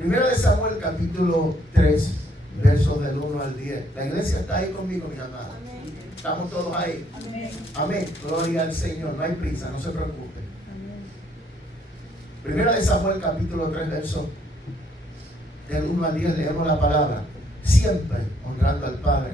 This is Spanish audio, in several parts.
Primera de Samuel, capítulo 3, versos del 1 al 10. La iglesia está ahí conmigo, mis amados. Estamos todos ahí. Amén. Amén. Gloria al Señor. No hay prisa, no se preocupe. Primera de Samuel, capítulo 3, versos del 1 al 10. Leemos la palabra. Siempre honrando al Padre,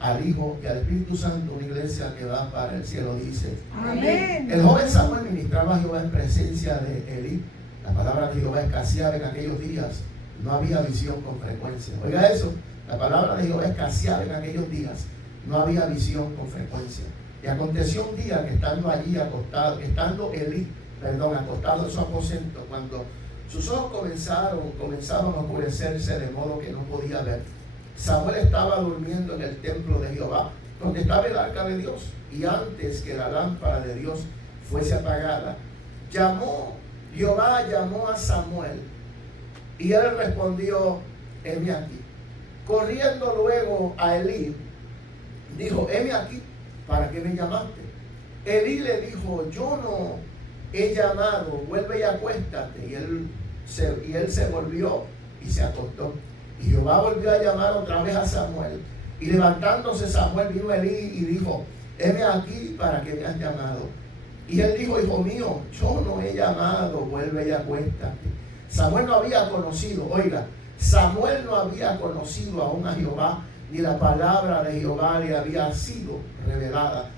al Hijo y al Espíritu Santo, una iglesia que va para el cielo, dice. Amén. El joven Samuel ministraba a Jehová en presencia de Elí. La palabra de Jehová escaseaba en aquellos días. No había visión con frecuencia. Oiga eso. La palabra de Jehová escaseaba en aquellos días. No había visión con frecuencia. Y aconteció un día que estando allí acostado, Elí acostado en su aposento, cuando sus ojos comenzaban a oscurecerse de modo que no podía ver, Samuel estaba durmiendo en el templo de Jehová, donde estaba el arca de Dios. Y antes que la lámpara de Dios fuese apagada, Jehová llamó a Samuel, y él respondió: heme aquí. Corriendo luego a Elí, dijo: heme aquí, ¿para qué me llamaste? Elí le dijo: yo no he llamado, vuelve y acuéstate. Y él se volvió y se acostó. Y Jehová volvió a llamar otra vez a Samuel. Y levantándose Samuel, vino a Elí y dijo: heme aquí, ¿para qué me has llamado? Y él dijo: hijo mío, yo no he llamado, vuelve y acuéstate. Samuel no había conocido, Samuel no había conocido aún a Jehová, ni la palabra de Jehová le había sido revelada.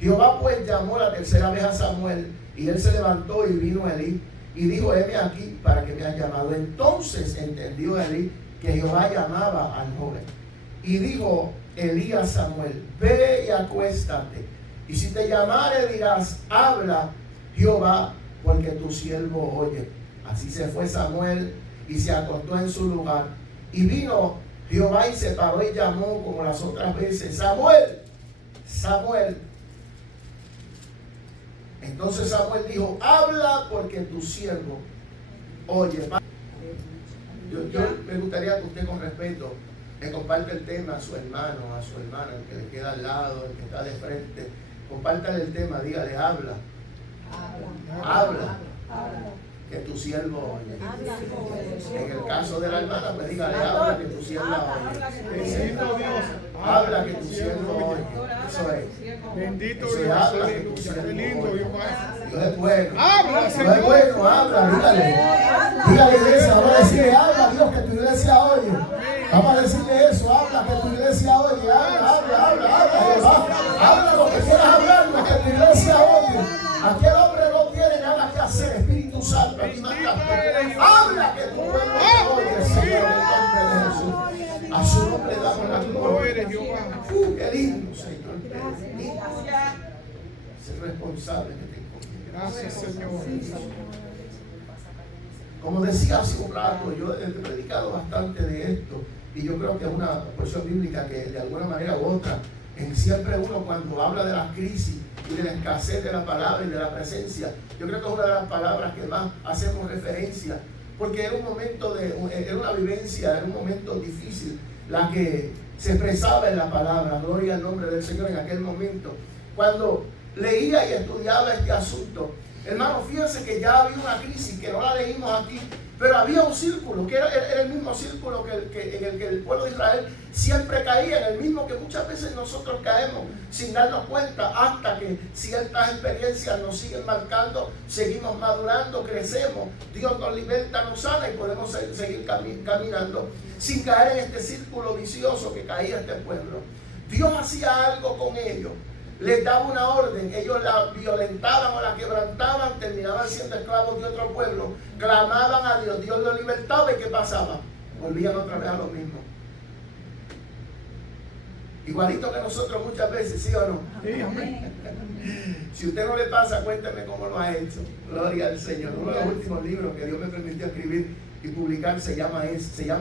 Jehová pues llamó la tercera vez a Samuel, y él se levantó y vino a Elí y dijo: heme aquí, ¿para qué me has llamado? Entonces entendió Elí que Jehová llamaba al joven. Y dijo Elí a Samuel: ve y acuéstate, y si te llamare dirás: habla Jehová, porque tu siervo oye. Así se fue Samuel y se acostó en su lugar. Y vino Jehová y se paró y llamó como las otras veces: Samuel, Samuel. Entonces Samuel dijo: habla, porque tu siervo oye. Yo me gustaría que usted, con respeto, le comparte el tema a su hermano, a su hermana, el que le queda al lado, el que está de frente. Compártale el tema, dígale: habla. Habla. Que tu siervo oye. En el caso de la hermana, pues dígale: habla, que tu sierva oye. Bendito Dios. Habla, que tu siervo oye. Eso es. Bendito Eso es: Dios. habla, que Qué tu lindo, siervo qué lindo, oye. Dios mío. Dios es bueno. Habla, Dios Señor. es bueno, habla, dígale. Dígale, iglesia, vamos a decirle: habla, Dios, que tu iglesia oye. Vamos a decirle eso: habla, que tu iglesia oye. Habla, Jehová. Habla lo que quieras hablar, lo que tu iglesia oye. Aquel hombre no tiene nada que hacer, Espíritu Santo, aquí mandaste. Habla, que tu pueblo te oye, Señor, en el nombre de Jesús. A su nombre damos la gloria. Qué lindo, Señor. Ser responsable que te encomienda. Gracias, Señor. Como decía hace un rato, yo he predicado bastante de esto, y yo creo que es una porción bíblica que de alguna manera u otra, siempre uno, cuando habla de la crisis y de la escasez de la palabra y de la presencia, yo creo que es una de las palabras que más hacemos referencia, porque era un momento era una vivencia, era un momento difícil la que se expresaba en la palabra. Gloria al nombre del Señor. En aquel momento, cuando leía y estudiaba este asunto, hermano, fíjense que ya había una crisis que no la leímos aquí, pero había un círculo que era el mismo círculo en el que el pueblo de Israel siempre caía, en el mismo que muchas veces nosotros caemos sin darnos cuenta, hasta que ciertas experiencias nos siguen marcando, seguimos madurando, crecemos, Dios nos liberta, nos sana y podemos seguir caminando sin caer en este círculo vicioso que caía este pueblo. Dios hacía algo con ellos. Les daba una orden, ellos la violentaban o la quebrantaban, terminaban siendo esclavos de otro pueblo, clamaban a Dios, Dios los libertaba, y ¿qué pasaba? Volvían otra vez a lo mismo. Igualito que nosotros muchas veces, ¿sí o no? Sí, amén. Si usted no le pasa, cuénteme cómo lo ha hecho. Gloria al Señor. Uno de los últimos libros que Dios me permitió escribir y publicar se llama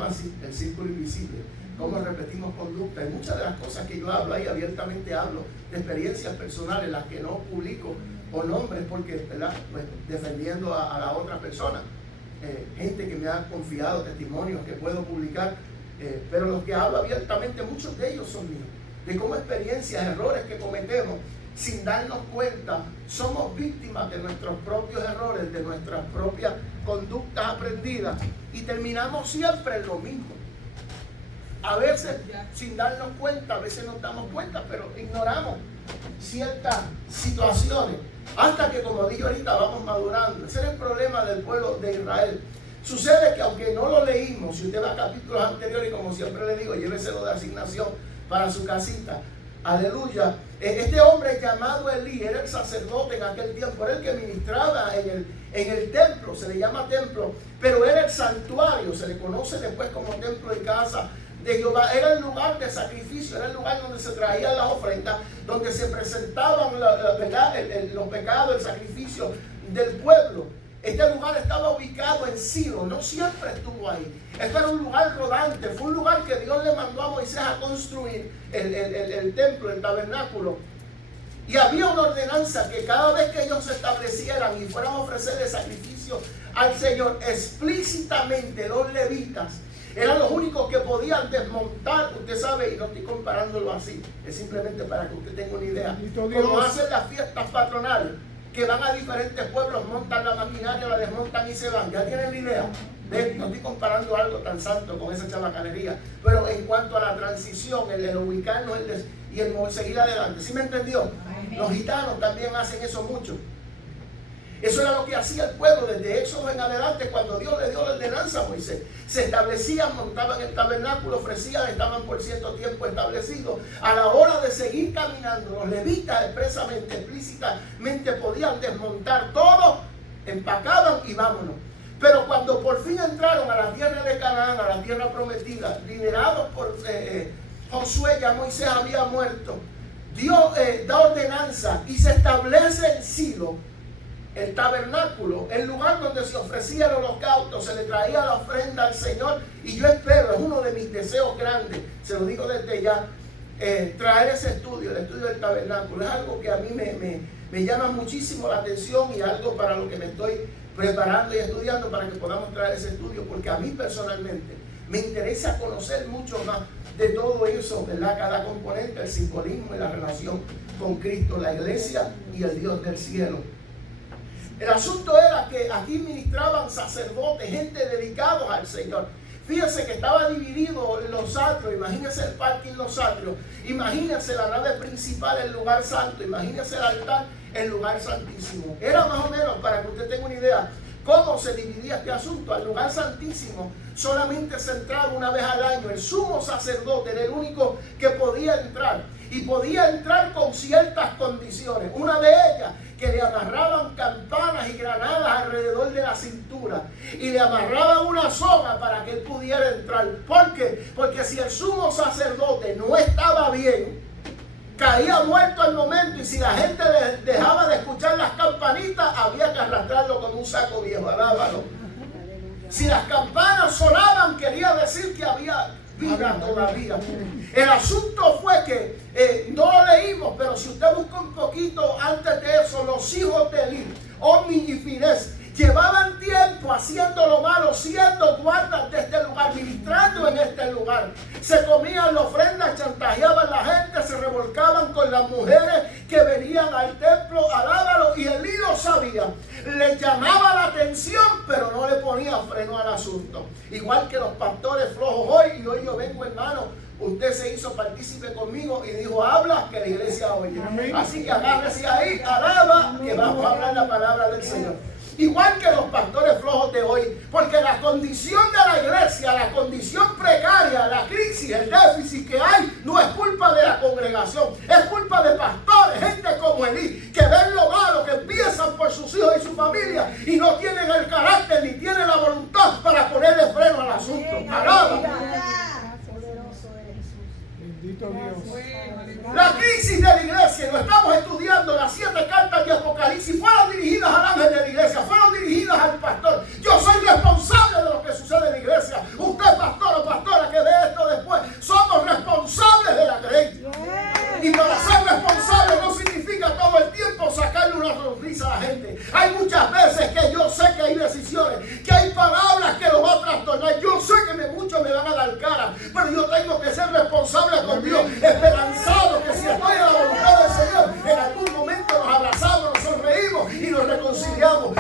así, El Círculo Invisible. Cómo repetimos conducta. Y muchas de las cosas que yo hablo ahí, abiertamente hablo de experiencias personales, las que no publico o nombres, porque, ¿verdad?, pues, defendiendo a la otra persona. Gente que me ha confiado testimonios que puedo publicar, pero los que hablo abiertamente, muchos de ellos son míos, de cómo experiencias, errores que cometemos sin darnos cuenta, somos víctimas de nuestros propios errores, de nuestras propias conductas aprendidas, y terminamos siempre en lo mismo. A veces sin darnos cuenta, a veces nos damos cuenta, pero ignoramos ciertas situaciones hasta que, como dije ahorita, vamos madurando. Ese era el problema del pueblo de Israel. Sucede que aunque no lo leímos, si usted va a capítulos anteriores, y como siempre le digo, lléveselo de asignación para su casita. Aleluya. Este hombre llamado Elí era el sacerdote en aquel tiempo, era el que ministraba en el templo, se le llama templo, pero era el santuario, se le conoce después como templo y casa de Jehová. Era el lugar de sacrificio, era el lugar donde se traían las ofrendas, donde se presentaban los pecados, el sacrificio del pueblo. Este lugar estaba ubicado en Silo, no siempre estuvo ahí. Esto era un lugar rodante, fue un lugar que Dios le mandó a Moisés a construir el templo, el tabernáculo. Y había una ordenanza que cada vez que ellos se establecieran y fueran a ofrecerle sacrificio al Señor, explícitamente los levitas eran los únicos que podían desmontar, usted sabe, y no estoy comparándolo así, es simplemente para que usted tenga una idea. Como hacen las fiestas patronales, que van a diferentes pueblos, montan la maquinaria, la desmontan y se van. ¿Ya tienen la idea? No estoy comparando algo tan santo con esa chabacanería, pero en cuanto a la transición, el ubicarnos y el seguir adelante. ¿Sí me entendió? Amén. Los gitanos también hacen eso mucho. Eso era lo que hacía el pueblo desde Éxodo en adelante, cuando Dios le dio la ordenanza a Moisés. Se establecían, montaban el tabernáculo, ofrecían, estaban por cierto tiempo establecidos. A la hora de seguir caminando, los levitas explícitamente podían desmontar todo, empacaban y vámonos. Pero cuando por fin entraron a la tierra de Canaán, a la tierra prometida, liderados por Josué, ya Moisés había muerto, Dios da ordenanza y se establece en Silo el tabernáculo, el lugar donde se ofrecía el holocausto, se le traía la ofrenda al Señor. Y yo espero, es uno de mis deseos grandes, se lo digo desde ya, traer ese estudio, el estudio del tabernáculo. Es algo que a mí me llama muchísimo la atención y algo para lo que me estoy preparando y estudiando para que podamos traer ese estudio, porque a mí personalmente me interesa conocer mucho más de todo eso, ¿verdad? Cada componente, el simbolismo y la relación con Cristo, la iglesia y el Dios del cielo. El asunto era que aquí ministraban sacerdotes, gente dedicados al Señor. Fíjense que estaba dividido en los atrios, imagínense el parque en los atrios, imagínense la nave principal, el lugar santo, imagínense el altar, el lugar santísimo. Era más o menos, para que usted tenga una idea, cómo se dividía este asunto. Al lugar santísimo solamente se entraba una vez al año. El sumo sacerdote era el único que podía entrar, y podía entrar con ciertas condiciones. Una de ellas, que le amarraban campanas y granadas alrededor de la cintura y le amarraban una soga para que él pudiera entrar. ¿Por qué? Porque si el sumo sacerdote no estaba bien, caía muerto al momento, y si la gente dejaba de escuchar las campanitas, había que arrastrarlo con un saco viejo. Alábalo. Si las campanas sonaban, quería decir que había vida todavía. El asunto fue que no lo leímos, pero si usted busca un poquito antes de eso, los hijos de Elí, Omni y Finés, llevaban tiempo haciendo lo malo, siendo guardas de este lugar, ministrando en este lugar. Se comían la ofrenda, chantajeaban a la gente, se revolcaban con las mujeres que venían al templo, alábalo, y Elí lo sabía. Le llamaba la atención, pero no le ponía freno al asunto. Igual que los pastores flojos hoy, y hoy yo vengo, hermano, usted se hizo partícipe conmigo y dijo, habla, que la iglesia oye. Así que agárrese ahí, alaba, que vamos a hablar la palabra del Señor. Igual que los pastores flojos de hoy, porque la condición de la iglesia, la condición precaria, la crisis, el déficit que hay, no es culpa de la congregación, es culpa de pastores, gente como Elí, que ven lo malo, que empiezan por sus hijos y su familia y no tienen el carácter ni tienen la voluntad para ponerle freno al asunto. Alaba. Bendito Dios. La crisis de la iglesia, lo estamos estudiando, las 7 cartas de Apocalipsis fueron dirigidas al ángel de la iglesia, fueron dirigidas al pastor. Yo soy responsable de lo que sucede en la iglesia. Usted, pastor o pastora que ve esto después, somos responsables de la creencia. Y para ser responsable no significa todo el tiempo sacarle una sonrisa a la gente. Hay muchas veces que yo sé que hay decisiones, que hay palabras que lo van a trastornar. Yo sé que muchos me van a dar cara, pero yo tengo que ser responsable con Dios, esperanzado que si estoy en la voluntad del Señor, en algún momento nos abrazamos, nos sonreímos y nos reconciliamos.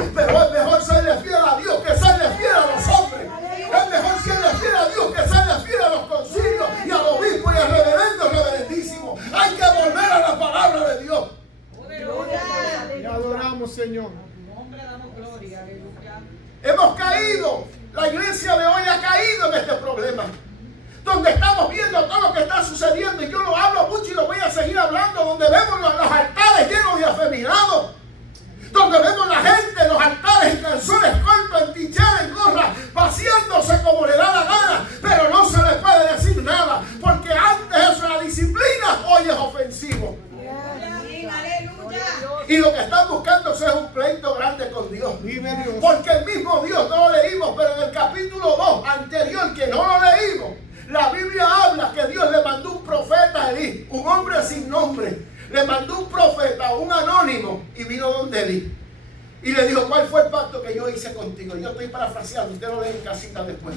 Señor. Nombre damos gloria, aleluya. Hemos caído. La iglesia de hoy ha caído en este problema. Donde estamos viendo todo lo que está sucediendo. Y yo lo hablo mucho y lo voy a seguir hablando. Donde vemos los altares llenos de afeminados. Donde vemos la gente, los altares en calzones cortos, en tichera, en gorra, paseándose como le da la gana. Pero no se les puede decir nada. Porque antes eso era disciplina, hoy es ofensivo. Aleluya. Y lo que están buscando es un pleito grande con Dios. Vive Dios. Porque el mismo Dios, no lo leímos, pero en el capítulo 2 anterior, que no lo leímos, la Biblia habla que Dios le mandó un profeta a Elí, un hombre sin nombre. Le mandó un profeta, un anónimo, y vino donde Elí. Y le dijo, ¿cuál fue el pacto que yo hice contigo? Yo estoy parafraseando, usted lo lee en casita después.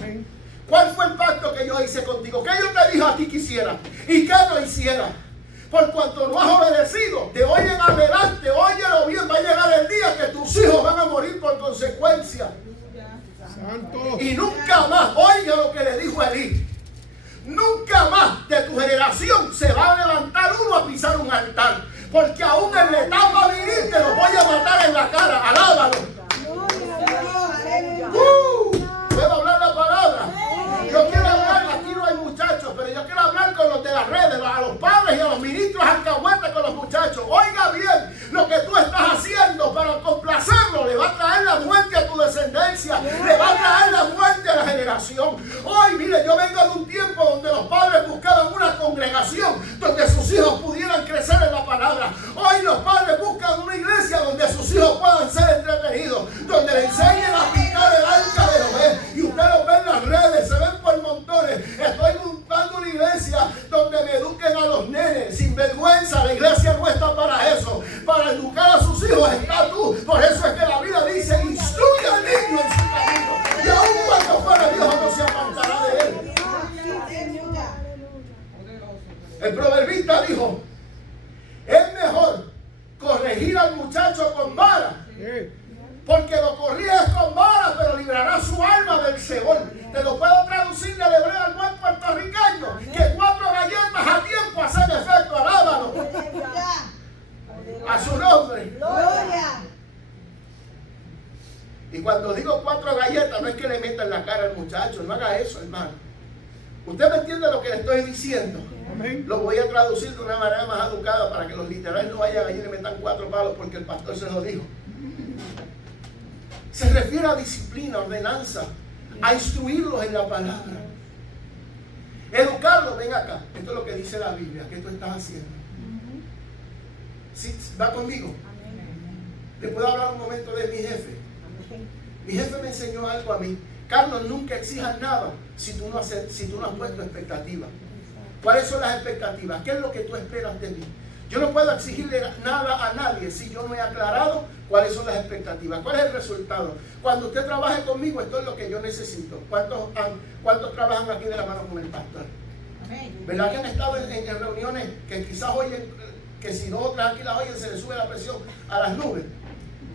¿Cuál fue el pacto que yo hice contigo? ¿Qué yo te dije a ti que hiciera? ¿Y qué no hiciera? Por cuanto no has obedecido, de hoy en adelante, óyelo bien, va a llegar el día que tus hijos van a morir por consecuencia. Santo. Y nunca más, oiga lo que le dijo Elí, nunca más de tu generación se va a levantar uno a pisar un altar. Porque aún en la etapa viril te lo voy a matar en la cara. Alábalo. ¿Puedo hablar la palabra? Yo quiero hablar, aquí no hay muchachos, pero yo quiero hablar con los de las redes, a los padres y a los ministros alcahuetas con los muchachos. Oiga bien, lo que tú estás haciendo para complacerlo le va a traer la muerte a tu descendencia, le va a traer la muerte a la generación. Hoy, mire, yo vengo de un tiempo donde los padres buscaban una congregación donde sus hijos pudieran crecer en la palabra. Hoy los padres buscan una iglesia donde sus hijos puedan ser entretenidos, donde le enseñen a pintar el arca de Noé. Y usted lo ve en las redes, se ven por montones. Estoy buscando una iglesia donde me eduquen a los nenes sin vergüenza. La iglesia no está para eso. Para educar a sus hijos está tú. Por eso es que la Biblia dice, instruye al niño en su camino, y aun cuando fuera viejo no se apartará de él. El proverbista dijo, es mejor corregir al muchacho con vara, porque lo corriges con vara, pero librará su alma del Seol. Te lo puedo traducir del hebreo al buen puertorriqueño, que 4 galletas a tiempo hacen efecto. Alábalo. A su nombre. Y cuando digo 4 galletas, no es que le metan la cara al muchacho, no haga eso, hermano. ¿Usted me entiende lo que le estoy diciendo? Amén. Lo voy a traducir de una manera más educada para que los literales no vayan allí y le metan 4 palos porque el pastor se lo dijo. Se refiere a disciplina, ordenanza, a instruirlos en la palabra. Educarlos, ven acá. Esto es lo que dice la Biblia, que tú estás haciendo. ¿Sí? ¿Va conmigo? ¿Le puedo hablar un momento de mi jefe? Mi jefe me enseñó algo a mí. Carlos, nunca exijas nada si tú no has puesto expectativas. ¿Cuáles son las expectativas? ¿Qué es lo que tú esperas de mí? Yo no puedo exigirle nada a nadie si yo no he aclarado cuáles son las expectativas. ¿Cuál es el resultado? Cuando usted trabaje conmigo, esto es lo que yo necesito. ¿Cuántos trabajan aquí de la mano con el pastor? ¿Verdad que han estado en reuniones que quizás oyen, que si no otras aquí las oyen, se les sube la presión a las nubes?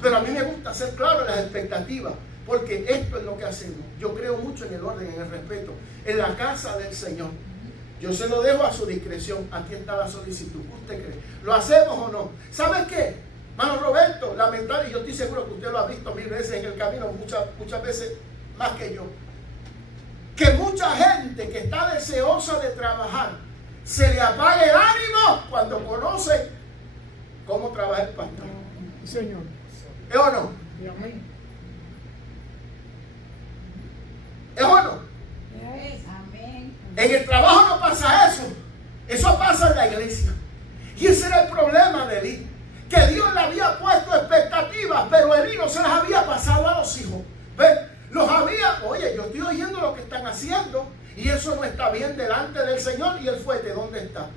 Pero a mí me gusta ser claro en las expectativas, porque esto es lo que hacemos. Yo creo mucho en el orden, en el respeto, en la casa del Señor. Yo se lo dejo a su discreción. Aquí está la solicitud. ¿Usted cree? ¿Lo hacemos o no? ¿Sabe qué? Mano Roberto, lamentable, y yo estoy seguro que usted lo ha visto 1000 veces en el camino, muchas veces más que yo, que mucha gente que está deseosa de trabajar, se le apaga el ánimo cuando conoce cómo trabaja el pastor. Señor. ¿Es o no? Amén. ¿Es o no? En el trabajo no pasa eso. Eso pasa en la iglesia. Y ese era el problema de Elí. Que Dios le había puesto expectativas, pero Elí no se las había pasado a los hijos. ¿Ven? Los había, oye, yo estoy oyendo lo que están haciendo y eso no está bien delante del Señor. Y el fuerte, ¿dónde está?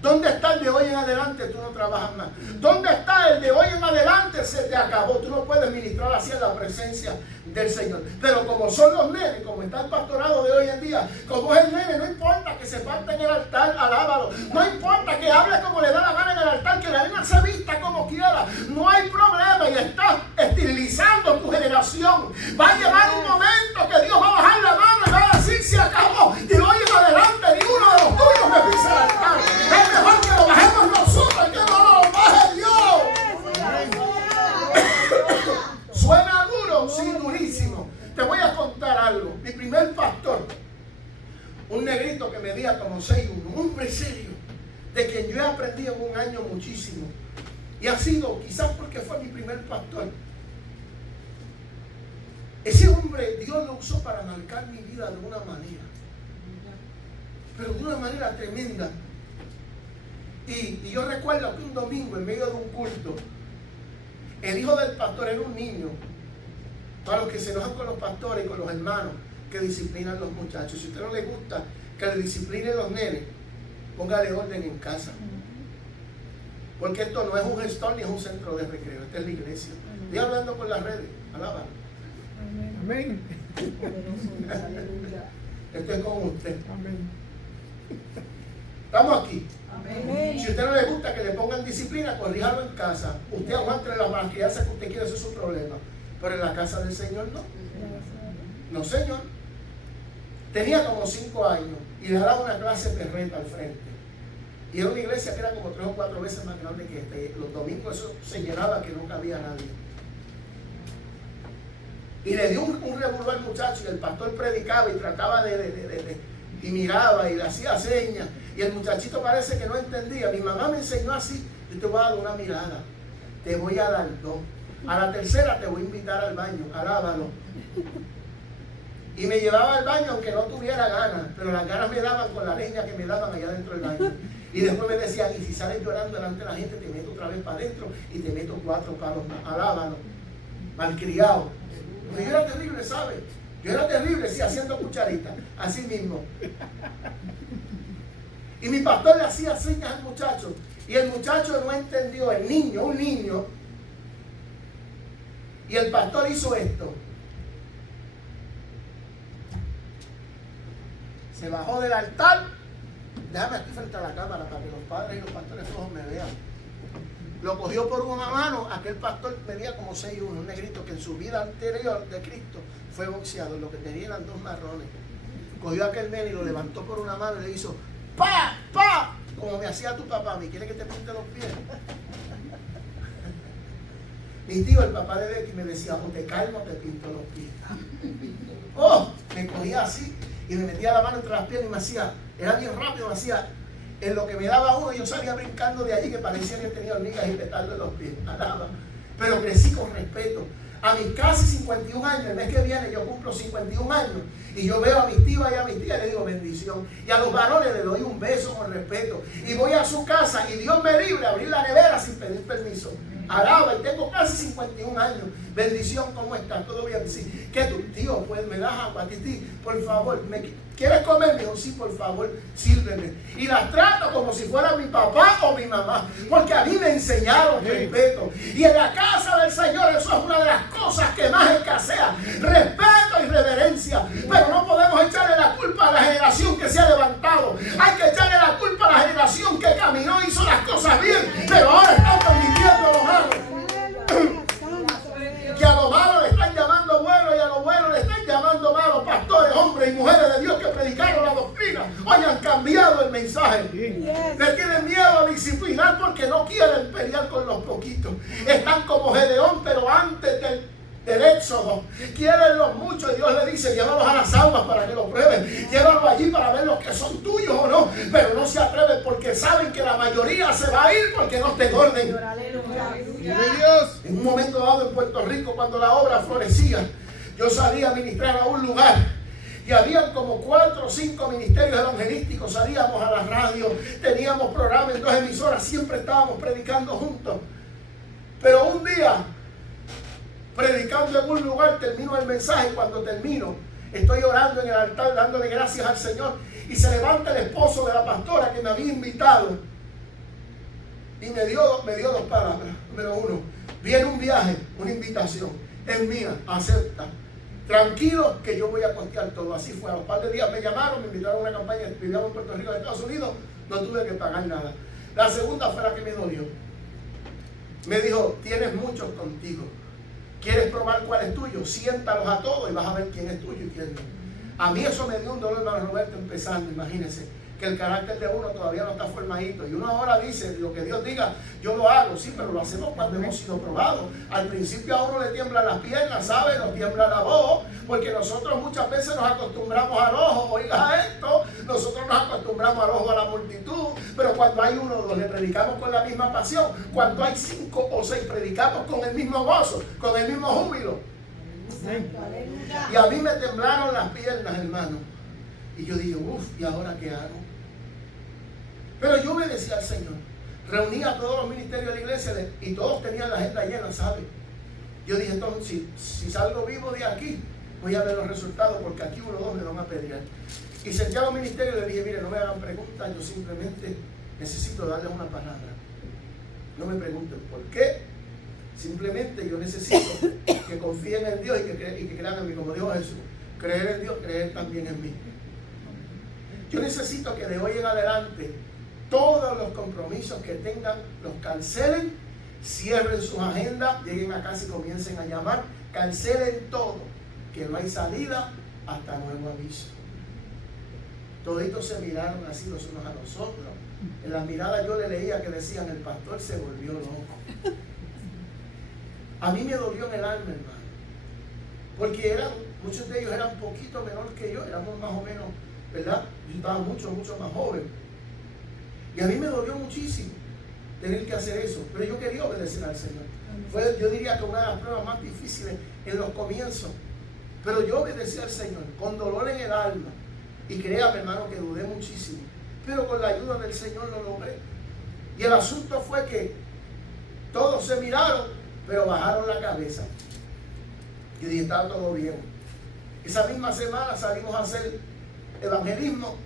¿Dónde está el de hoy en adelante? Tú no trabajas más. ¿Dónde está el de hoy en adelante? Se te acabó. Tú no puedes ministrar así en la presencia del Señor. Pero como son los nenes, como está el pastorado de hoy en día, como es el nene, no importa que se parte en el altar, alábalo. No importa que hable como le da la gana en el altar, que la nena se vista como quiera. No hay problema. Y está esterilizando tu generación. Va a llegar un momento que Dios va a bajar la mano y va a decir: se acabó. De hoy en adelante ni uno de los tuyos me pisa el altar. Es mejor que lo bajemos nosotros, que no lo baje Dios. negrito que medía como 6'1", un hombre serio, de quien yo he aprendido en un año muchísimo. Y ha sido, quizás porque fue mi primer pastor. Ese hombre Dios lo usó para marcar mi vida de una manera, pero de una manera tremenda. Y yo recuerdo que un domingo, en medio de un culto, el hijo del pastor era un niño. Para los que se enojan con los pastores y con los hermanos que disciplinan los muchachos, si a usted no le gusta que le disciplinen los nenes, póngale orden en casa. Porque esto no es un gestor ni es un centro de recreo, esta es la iglesia. Estoy hablando por las redes, alaba. Amén. Estoy con usted. Amén. Estamos aquí. Amén. Si a usted no le gusta que le pongan disciplina, corríjalo en casa. Usted aguante la malcrianza que usted quiere, eso es su problema. Pero en la casa del Señor no. No, Señor. Tenía como 5 años y le daba una clase perreta al frente. Y era una iglesia que era como 3 o 4 veces más grande que esta. Los domingos eso se llenaba que no cabía nadie. Y le dio un revolver al muchacho y el pastor predicaba y trataba y miraba y le hacía señas. Y el muchachito parece que no entendía. Mi mamá me enseñó así: yo te voy a dar una mirada, te voy a dar 2. A la tercera te voy a invitar al baño, alábalo. Y me llevaba al baño aunque no tuviera ganas, pero las ganas me daban con la leña que me daban allá dentro del baño. Y después me decían: y si sales llorando delante de la gente, te meto otra vez para adentro y te meto 4 palos más, alábalo. Malcriado. Pero yo era terrible, ¿sabes? Yo era terrible, sí, haciendo cucharitas, así mismo. Y mi pastor le hacía señas al muchacho. Y el muchacho no entendió, el niño, un niño. Y el pastor hizo esto. Se bajó del altar. Déjame aquí frente a la cámara para que los padres y los pastores flojos me vean. Lo cogió por una mano. Aquel pastor medía como 6'1", un negrito que en su vida anterior de Cristo fue boxeador. Lo que tenía eran 2 marrones. Cogió a aquel nene y lo levantó por una mano y le hizo ¡pa! ¡pa! Como me hacía tu papá. ¿Me quiere que te pinte los pies? Mi tío, el papá de Becky, me decía: o te calmo o te pinto los pies. Oh, me cogía así y me metía la mano entre las piernas y me hacía, era bien rápido, me hacía, en lo que me daba uno, yo salía brincando de allí que parecía que tenía hormigas y petardo en los pies. Nada. Pero crecí con respeto. A mis casi 51 años, el mes que viene yo cumplo 51 años, y yo veo a mis tíos y a mis tías y le digo bendición. Y a los varones les doy un beso con respeto. Y voy a su casa y Dios me libre a abrir la nevera sin pedir permiso. Alaba, y tengo casi 51 años. Bendición, ¿cómo estás? ¿Todo bien? Sí. ¿Qué tu tío? Pues me das agua, Titi, por favor. ¿Quieres comer? Me dijo: sí, por favor, sírveme. Y las trato como si fuera mi papá o mi mamá, porque a mí me enseñaron respeto. Y en la casa del Señor eso es una de las cosas que más escasea: respeto y reverencia. Pero no podemos echarle la culpa a la generación que se ha levantado. Hay que echarle la culpa a la generación que caminó y hizo las cosas bien, pero ahora están permitiendo lo malo. Que a lo malo le están llamando bueno y a lo bueno le están llamando malo. Pastores, hombres y mujeres de Dios que predicaron la doctrina hoy han cambiado el mensaje. Le tienen miedo a disciplinar porque no quieren pelear con los poquitos. Están como Gedeón, pero antes del éxodo. Quieren los muchos y Dios le dice: llévalos a las aguas para que lo prueben. Llévalos allí para ver los que son tuyos o no. Pero no se atreven porque saben que la mayoría se va a ir porque no te orden. Dios. En un momento dado en Puerto Rico, cuando la obra florecía, yo salía a ministrar a un lugar y habían como 4 o 5 ministerios evangelísticos. Salíamos a la radio, teníamos programas en 2 emisoras, siempre estábamos predicando juntos. Pero un día, predicando en un lugar, termino el mensaje y cuando termino, estoy orando en el altar dándole gracias al Señor y se levanta el esposo de la pastora que me había invitado y me dio 2 palabras. Número 1, viene un viaje, una invitación, es mía, acepta. Tranquilo que yo voy a costear todo. Así fue. A los par de días me llamaron, me invitaron a una campaña, vivíamos en Puerto Rico, de Estados Unidos, no tuve que pagar nada. La segunda fue la que me dolió. Me dijo: tienes muchos contigo. ¿Quieres probar cuál es tuyo? Siéntalos a todos y vas a ver quién es tuyo y quién no. A mí eso me dio un dolor, hermano Roberto, empezando, imagínense, que el carácter de uno todavía no está formadito. Y uno ahora dice: lo que Dios diga, yo lo hago. Sí, pero lo hacemos cuando hemos sido probados. Al principio a uno le tiemblan las piernas, ¿sabe? Nos tiembla la voz, porque nosotros muchas veces nos acostumbramos al ojo. Oiga esto, Nosotros nos acostumbramos al ojo a la multitud, pero cuando hay uno o dos le predicamos con la misma pasión. Cuando hay 5 o 6 predicamos con el mismo gozo, con el mismo júbilo. Aleluya. Y a mí me temblaron las piernas, hermano. Y yo dije, ¿y ahora qué hago? Pero yo obedecí al Señor. Reuní a todos los ministerios de la iglesia y todos tenían la agenda llena, ¿sabe? Yo dije, entonces, si salgo vivo de aquí, voy a ver los resultados, porque aquí uno o dos me van a pedir. Y senté a los ministerios y le dije, mire, no me hagan preguntas, yo simplemente necesito darles una palabra. No me pregunten por qué. Simplemente yo necesito que confíen en Dios y que crean en mí, como dijo Jesús. Creer en Dios, creer también en mí. Yo necesito que de hoy en adelante todos los compromisos que tengan los cancelen, cierren sus agendas, lleguen a casa y comiencen a llamar, cancelen todo, que no hay salida hasta nuevo aviso. Toditos se miraron así los unos a los otros. En la mirada yo le leía que decían, el pastor se volvió loco. A mí me dolió en el alma, hermano, porque muchos de ellos eran un poquito menor que yo, éramos más o menos, ¿verdad? Yo estaba mucho más joven. Y a mí me dolió muchísimo tener que hacer eso, pero yo quería obedecer al Señor. Fue, yo diría que una de las pruebas más difíciles en los comienzos, pero yo obedecí al Señor con dolor en el alma. Y créame, hermano, que dudé muchísimo, pero con la ayuda del Señor lo logré. Y el asunto fue que todos se miraron, pero bajaron la cabeza. Yo dije, está todo bien. Esa misma semana salimos a hacer evangelismo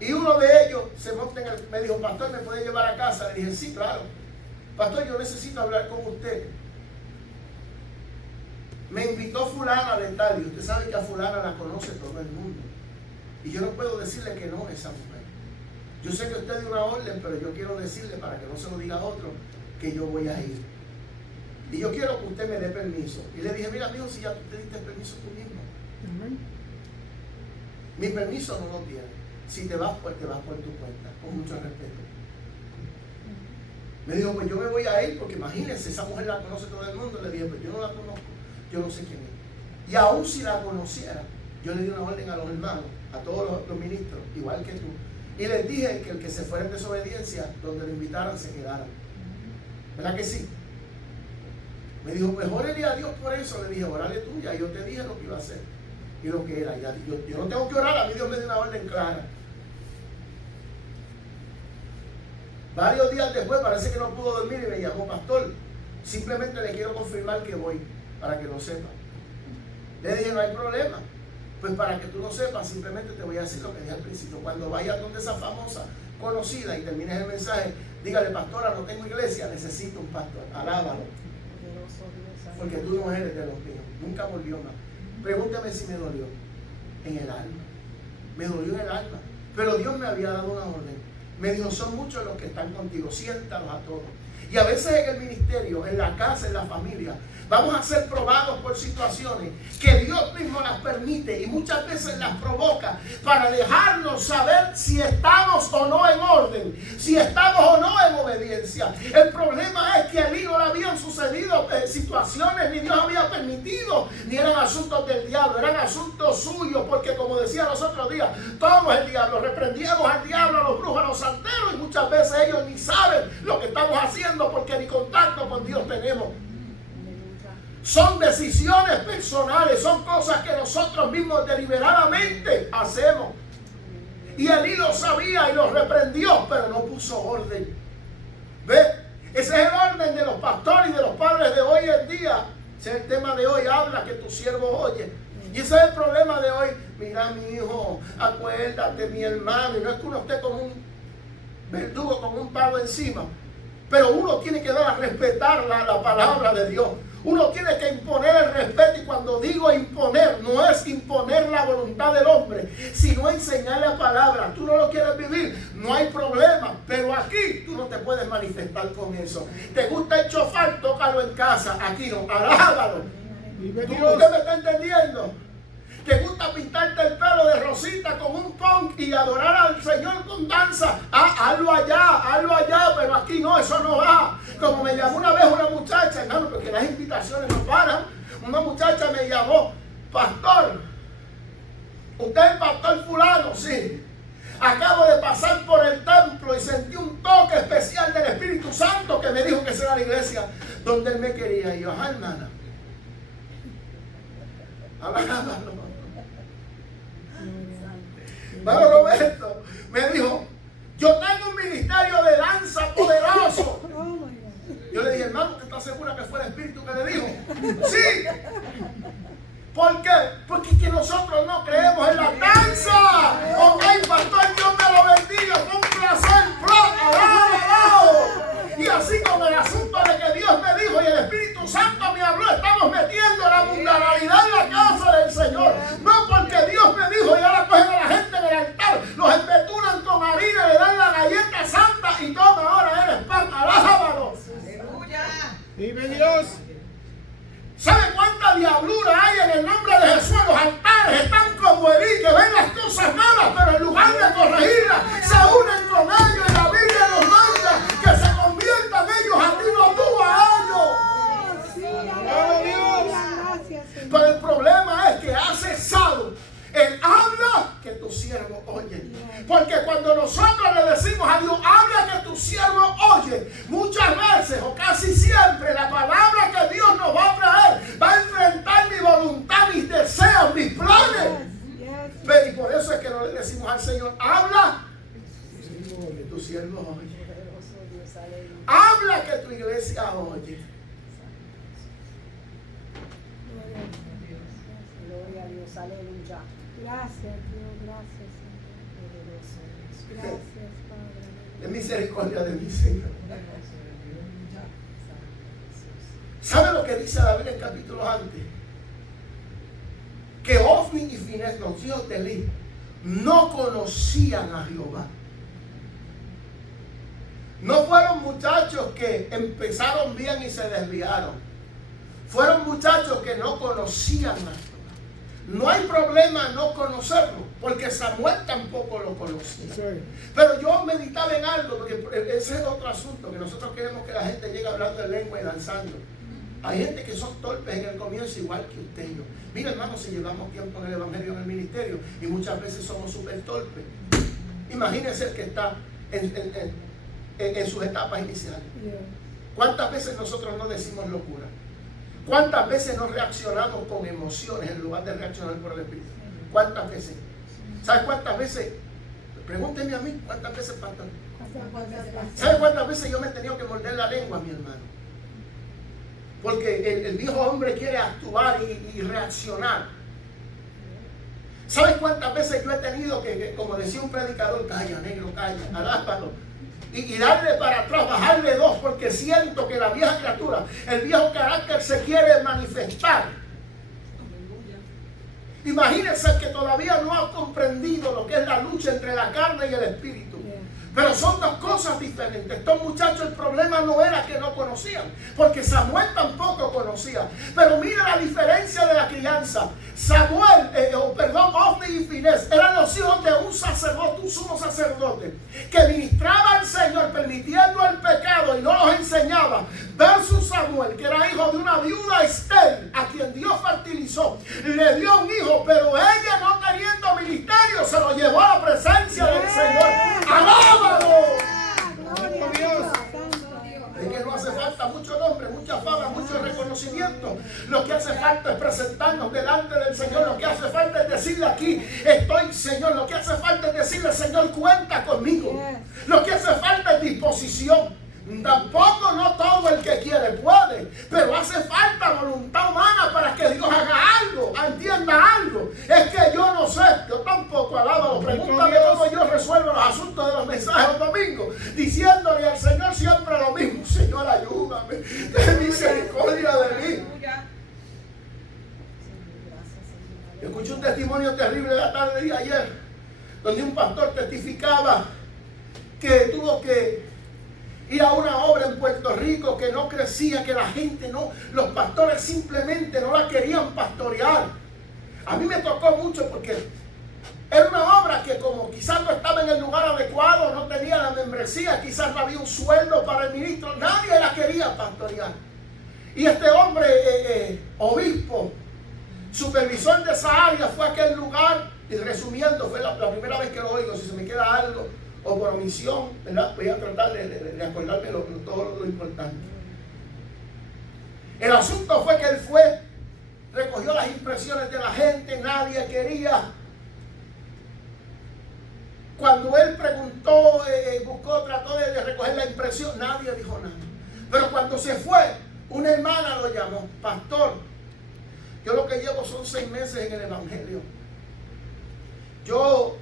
y uno de ellos se monta me dijo, pastor, ¿me puede llevar a casa? Le dije, sí, claro. Pastor, yo necesito hablar con usted. Me invitó fulana de tal, y usted sabe que a fulana la conoce todo el mundo. Y yo no puedo decirle que no a esa mujer. Yo sé que usted dio una orden, pero yo quiero decirle, para que no se lo diga a otro, que yo voy a ir. Y yo quiero que usted me dé permiso. Y le dije, mira, amigo, si ya te diste permiso tú mismo. Mi permiso no lo tiene. Si te vas, pues te vas por tu cuenta, con mucho respeto. Me dijo, pues yo me voy a ir, porque imagínense, esa mujer la conoce todo el mundo. Le dije, pues yo no la conozco, yo no sé quién es. Y aún si la conociera, yo le di una orden a los hermanos, a todos los ministros, igual que tú. Y les dije que el que se fuera en desobediencia, donde lo invitaran, se quedara. ¿Verdad que sí? Me dijo, pues órale a Dios por eso. Le dije, órale tú, ya yo te dije lo que iba a hacer y lo que era. Ya, yo no tengo que orar, a mí Dios me dio una orden clara. Varios días después parece que no pudo dormir y me llamó, pastor, simplemente le quiero confirmar que voy, para que lo sepa. Le dije, no hay problema. Pues para que tú lo sepas, simplemente te voy a decir lo que dije al principio. Cuando vayas donde esa famosa conocida y termines el mensaje, dígale, pastora, no tengo iglesia, necesito un pastor. Alábalo. Porque tú no eres de los míos. Nunca volvió más. Pregúntame si me dolió. En el alma. Me dolió en el alma. Pero Dios me había dado una orden. Me dijo, son muchos los que están contigo. Siéntalos a todos. Y a veces en el ministerio, en la casa, en la familia, vamos a ser probados por situaciones que Dios mismo las permite y muchas veces las provoca para dejarnos saber si estamos o no en orden, si estamos o no en obediencia. El problema es que a Elí no le habían sucedido situaciones, ni Dios había permitido, ni eran asuntos del diablo, eran asuntos suyos, porque como decía los otros días, todo es el diablo, reprendíamos al diablo, a los brujos, a los santeros, y muchas veces ellos ni saben lo que estamos haciendo porque ni contacto con Dios tenemos. Son decisiones personales, son cosas que nosotros mismos deliberadamente hacemos. Y Elí lo sabía y lo reprendió, pero no puso orden. ¿Ve? Ese es el orden de los pastores y de los padres de hoy en día. Ese es el tema de hoy, habla que tu siervo oye. Y ese es el problema de hoy. Mira, mi hijo, acuérdate, mi hermano. Y no es que uno esté con un verdugo, con un palo encima. Pero uno tiene que dar a respetar la palabra de Dios. Uno tiene que imponer el respeto, y cuando digo imponer, no es imponer la voluntad del hombre, sino enseñar la palabra. Tú no lo quieres vivir, no hay problema, pero aquí tú no te puedes manifestar con eso. ¿Te gusta el chofar? Tócalo en casa, aquí no, alábalo. ¿Usted me está entendiendo? ¿Te gusta pintarte el pelo de rosita con un punk y adorar al Señor con danza? Hazlo allá, pero aquí no, eso no va. Como me llamó una vez una muchacha, hermano, porque las invitaciones no paran. Una muchacha me llamó, pastor, ¿usted es el pastor fulano? Sí. Acabo de pasar por el templo y sentí un toque especial del Espíritu Santo que me dijo que esa era la iglesia donde Él me quería. Y yo, ajá, hermana. Alábalo. Hermano Roberto me dijo, yo tengo un ministerio de danza poderoso. Yo le dije, hermano, ¿usted está segura que fue el Espíritu que le dijo? Sí. ¿Por qué? Porque es que nosotros no creemos en la danza. Ok, pastor, Dios me lo bendiga. Fue un placer. Y así con el asunto de que Dios me dijo y el Espíritu Santo me habló, estamos metiendo la mundanalidad en la casa del Señor. No porque Dios me dijo y ahora cogen a la gente en el altar, los embetunan con harina, le dan la galleta santa y toma ahora eres pan. Alábalo. Aleluya. Vive Dios. ¿Sabe cuánta diablura hay en el nombre de Jesús? Los altares están como Elí, que ven las cosas malas, pero en lugar de corregirlas, se unen con ellos y la Biblia nos manda que se conviertan ellos a ti, no tú a ellos. Pero el problema es que ha cesado el habla que tu siervo oye. Porque cuando nosotros le decimos a Dios, habla que tu siervo oye, muchas veces o casi siempre la palabra que Dios nos va a traer va a enfrentar mi voluntad, mis deseos, mis planes. Pero y por eso es que no le decimos al Señor, habla que tu siervo oye. Habla que tu iglesia oye. Gloria a Dios, aleluya. Gracias, Dios, gracias, Señor. Gracias, Padre. De misericordia de mi Señor. ¿Sabe lo que dice David en capítulos antes? Que Ofni y Finés, los hijos de Elí, no conocían a Jehová. No fueron muchachos que empezaron bien y se desviaron. Fueron muchachos que no conocían a Jehová. No hay problema no conocerlo, porque Samuel tampoco lo conocía. Pero yo meditaba en algo, porque ese es otro asunto, que nosotros queremos que la gente llegue hablando en lengua y danzando. Hay gente que son torpes en el comienzo, igual que usted y yo. Mira, hermano, si llevamos tiempo en el Evangelio, en el ministerio, y muchas veces somos súper torpes. Imagínense el que está en sus etapas iniciales. ¿Cuántas veces nosotros no decimos locura? ¿Cuántas veces no reaccionamos con emociones en lugar de reaccionar por el Espíritu? ¿Cuántas veces? ¿Sabes cuántas veces? Pregúnteme a mí, ¿cuántas veces, pastor? ¿Sabe cuántas veces yo me he tenido que morder la lengua, mi hermano? Porque el viejo hombre quiere actuar y reaccionar. ¿Sabes cuántas veces yo he tenido que, como decía un predicador, calla, negro, calla, alábalo? Y darle para atrás, bajarle dos, porque siento que la vieja criatura, el viejo carácter se quiere manifestar. Imagínense que todavía no ha comprendido lo que es la lucha entre la carne y el espíritu. Pero son dos cosas diferentes. Estos muchachos, el problema no era que no conocían, porque Samuel tampoco conocía. Pero mira la diferencia de la crianza. Samuel, Ofni y Finés eran los hijos de un sacerdote, un sumo sacerdote, que ministraba al Señor permitiendo el pecado y no los enseñaba. Versus Samuel, que era hijo de una viuda estéril, a quien Dios fertilizó, le dio un hijo, pero ella, no teniendo ministerio, se lo llevó a la presencia del Señor. ¡Alábalo! Gloria a Dios. Es que no hace falta mucho nombre, mucha fama, mucho reconocimiento. Lo que hace falta es presentarnos delante del Señor. Lo que hace falta es decirle aquí, estoy, Señor. Lo que hace falta es decirle, Señor, cuenta conmigo. Lo que hace falta es disposición. Tampoco no todo el que quiere puede, pero hace falta voluntad humana para que Dios haga algo, entienda algo. Es que yo no sé, yo tampoco, alábalo. Pregúntame cómo yo resuelvo los asuntos de los mensajes los domingos, diciéndole al Señor siempre lo mismo: Señor, ayúdame, ten misericordia de mí. Yo escuché un testimonio terrible la tarde de ayer, donde un pastor testificaba que tuvo que ir a una obra en Puerto Rico que no crecía, que la gente no, los pastores simplemente no la querían pastorear. A mí me tocó mucho porque era una obra que, como quizás no estaba en el lugar adecuado, no tenía la membresía, quizás no había un sueldo para el ministro, nadie la quería pastorear. Y este hombre, obispo, supervisor de esa área, fue a aquel lugar Y resumiendo, fue la primera vez que lo oigo. Si se me queda algo o por omisión, ¿verdad? Voy a tratar de acordarme todo lo importante. El asunto fue que él fue, recogió las impresiones de la gente, nadie quería. Cuando él preguntó, buscó, trató de recoger la impresión, nadie dijo nada. Pero cuando se fue, una hermana lo llamó: pastor, yo lo que llevo son 6 meses en el evangelio. Yo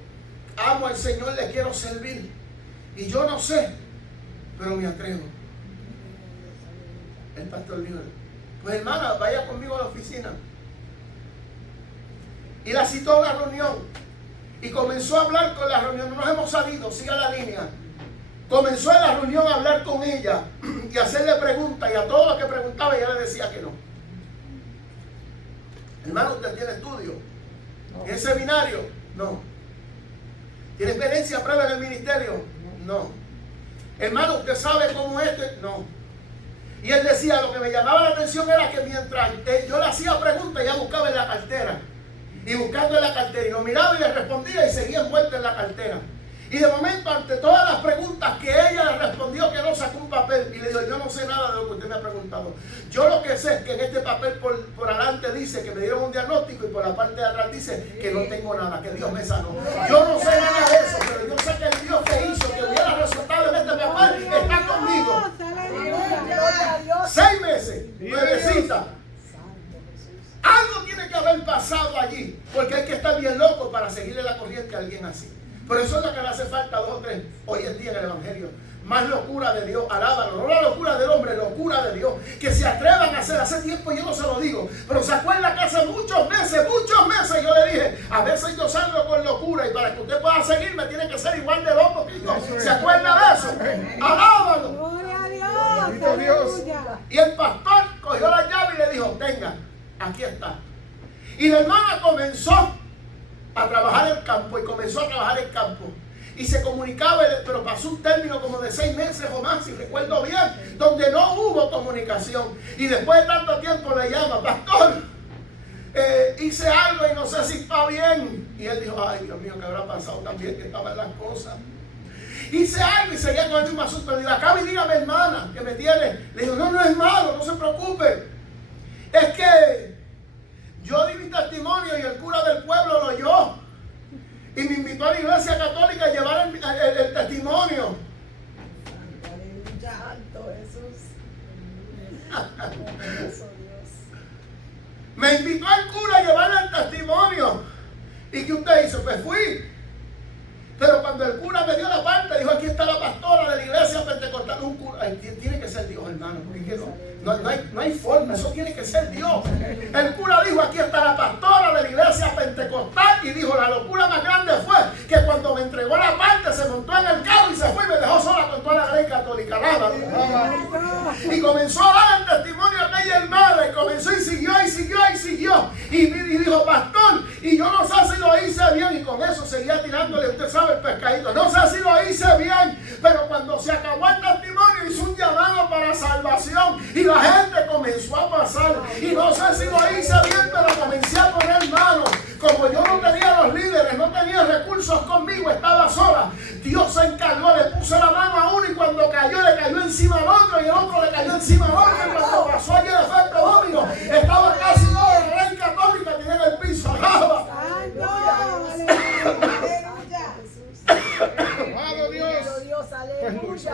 amo al Señor, le quiero servir. Y yo no sé, pero me atrevo. El pastor dijo: pues hermana, vaya conmigo a la oficina. Y la citó a una reunión. Y comenzó a hablar con la reunión. No nos hemos salido, siga la línea. Comenzó en la reunión a hablar con ella y hacerle preguntas. Y a todo lo que preguntaba ella le decía que no. Hermano, ¿usted tiene estudio? ¿Tiene seminario? No. ¿Tiene experiencia prueba en el ministerio? No. Hermano, ¿usted sabe cómo es esto? No. Y él decía, lo que me llamaba la atención era que mientras yo le hacía preguntas, ella buscaba en la cartera. Y buscando en la cartera. Y lo miraba y le respondía y seguía envuelta en la cartera. Y de momento, ante todas las preguntas que ella le respondió, que no, sacó un papel y le dijo: yo no sé nada de lo que usted me ha preguntado. Yo lo que sé es que en este papel por adelante dice que me dieron un diagnóstico y por la parte de atrás dice que no tengo nada, que Dios me sanó. Yo no sé nada de eso, pero yo sé que el Dios que hizo que hubiera resultado en este papel está conmigo. 6 meses, nuevecita. Algo tiene que haber pasado allí, porque hay que estar bien loco para seguirle la corriente a alguien así. Por eso es lo que le hace falta a 2 o 3 hoy en día en el evangelio. Más locura de Dios, alábalo. No la locura del hombre, locura de Dios. Que se atrevan a hacer. Hace tiempo yo no se lo digo, pero se acuerda que hace muchos meses yo le dije: a veces yo salgo con locura y para que usted pueda seguirme tiene que ser igual de loco que yo. ¿Se acuerda de eso? Alábalo. Gloria a Dios. Gloria a Dios. Aleluya. Y el pastor cogió la llave y le dijo: tenga, aquí está. Y la hermana comenzó a trabajar el campo, y comenzó a trabajar el campo. Y se comunicaba, pero pasó un término como de 6 meses o más, si recuerdo bien, donde no hubo comunicación. Y después de tanto tiempo le llama: pastor, hice algo y no sé si está bien. Y él dijo: ay, Dios mío, ¿qué habrá pasado también? Que estaban las cosas. Hice algo y seguía con el mismo asunto. Le digo: acá y dígame, hermana, que me tiene. Le digo: no es malo, no se preocupe. Es que yo di mi testimonio y el cura del pueblo lo oyó. Y me invitó a la iglesia católica a llevar el testimonio. Santo Jesús. Me invitó al cura a llevarle el testimonio. ¿Y qué usted hizo? Pues fui. Pero cuando el cura me dio la parte, dijo: aquí está la pastora de la iglesia pentecostal. Un cura, tiene que ser Dios, hermano, porque no hay forma, eso tiene que ser Dios. El cura dijo: aquí está la pastora de la iglesia pentecostal. Y dijo: la locura más grande fue que cuando me entregó la parte, se montó en el carro y se fue y me dejó sola con toda la grey católica. Y comenzó a dar el testimonio a aquella hermana, y comenzó y siguió. Y dijo: pastor, y yo no sé si lo hice bien. Y con eso seguía tirándole, usted sabe, el pescadito. No sé si lo hice bien, pero cuando se acabó el testimonio, hizo un llamado para salvación. Y la gente comenzó a pasar. Y no sé si lo hice bien, pero comencé a poner manos. Como yo no tenía los líderes, no tenía recursos conmigo, estaba sola. Dios se encargó, le puso la mano a uno, y cuando cayó, le cayó encima al otro, y el otro le cayó encima al otro. Y cuando pasó allí el efecto dominó, estaba casi toda la grey católica tirada en el piso. ¡Alaba! Alabado Dios. Aleluya.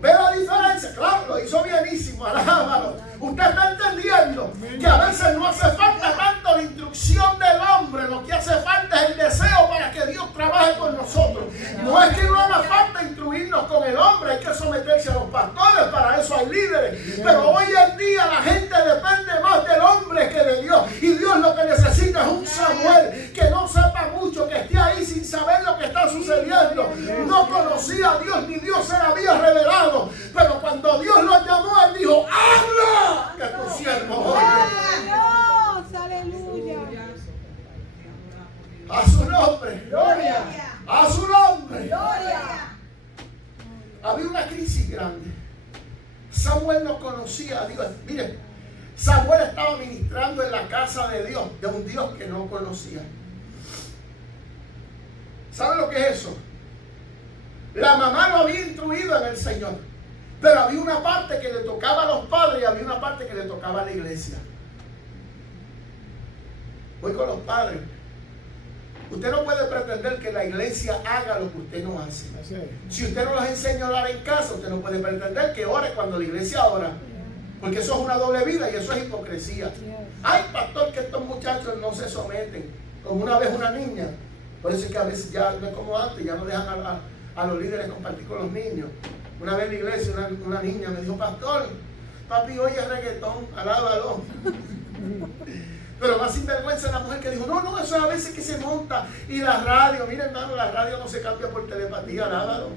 ¿Ve la diferencia? Claro, lo hizo bienísimo, alábalo. Usted está entendiendo que a veces no hace falta tanto la instrucción del hombre, lo que hace falta es el deseo para que Dios trabaje con nosotros. No es que no haga falta instruirnos con el hombre, hay que someterse a los pastores, para eso hay líderes. Pero hoy en día la gente depende más del hombre que de Dios. Y Dios lo que necesita es un Samuel que no sepa mucho, que esté ahí sin saber lo que está sucediendo. No conocía a Dios, ni Dios se le había revelado. Pero cuando Dios lo llamó, él dijo: ¡habla! Que tu siervo oye. Dios, aleluya. A su nombre. Gloria. A su nombre. Gloria. Había una crisis grande. Samuel no conocía a Dios. Mire, Samuel estaba ministrando en la casa de Dios, de un Dios que no conocía. ¿Sabe lo que es eso? La mamá lo había instruido en el Señor, pero había una parte que le tocaba a los padres y había una parte que le tocaba a la iglesia. Voy con los padres. Usted no puede pretender que la iglesia haga lo que usted no hace. Si usted no los enseña a orar en casa, usted no puede pretender que ore cuando la iglesia ora. Porque eso es una doble vida y eso es hipocresía. Ay, pastor, que estos muchachos no se someten. Como una vez una niña. Por eso es que a veces ya no es como antes, ya no dejan a los líderes compartir con los niños. Una vez en la iglesia una niña me dijo, pastor, papi oye reggaetón, alábalo. Pero más sinvergüenza la mujer que dijo, no, eso es a veces que se monta. Y la radio, mira hermano, la radio no se cambia por telepatía, alábalo.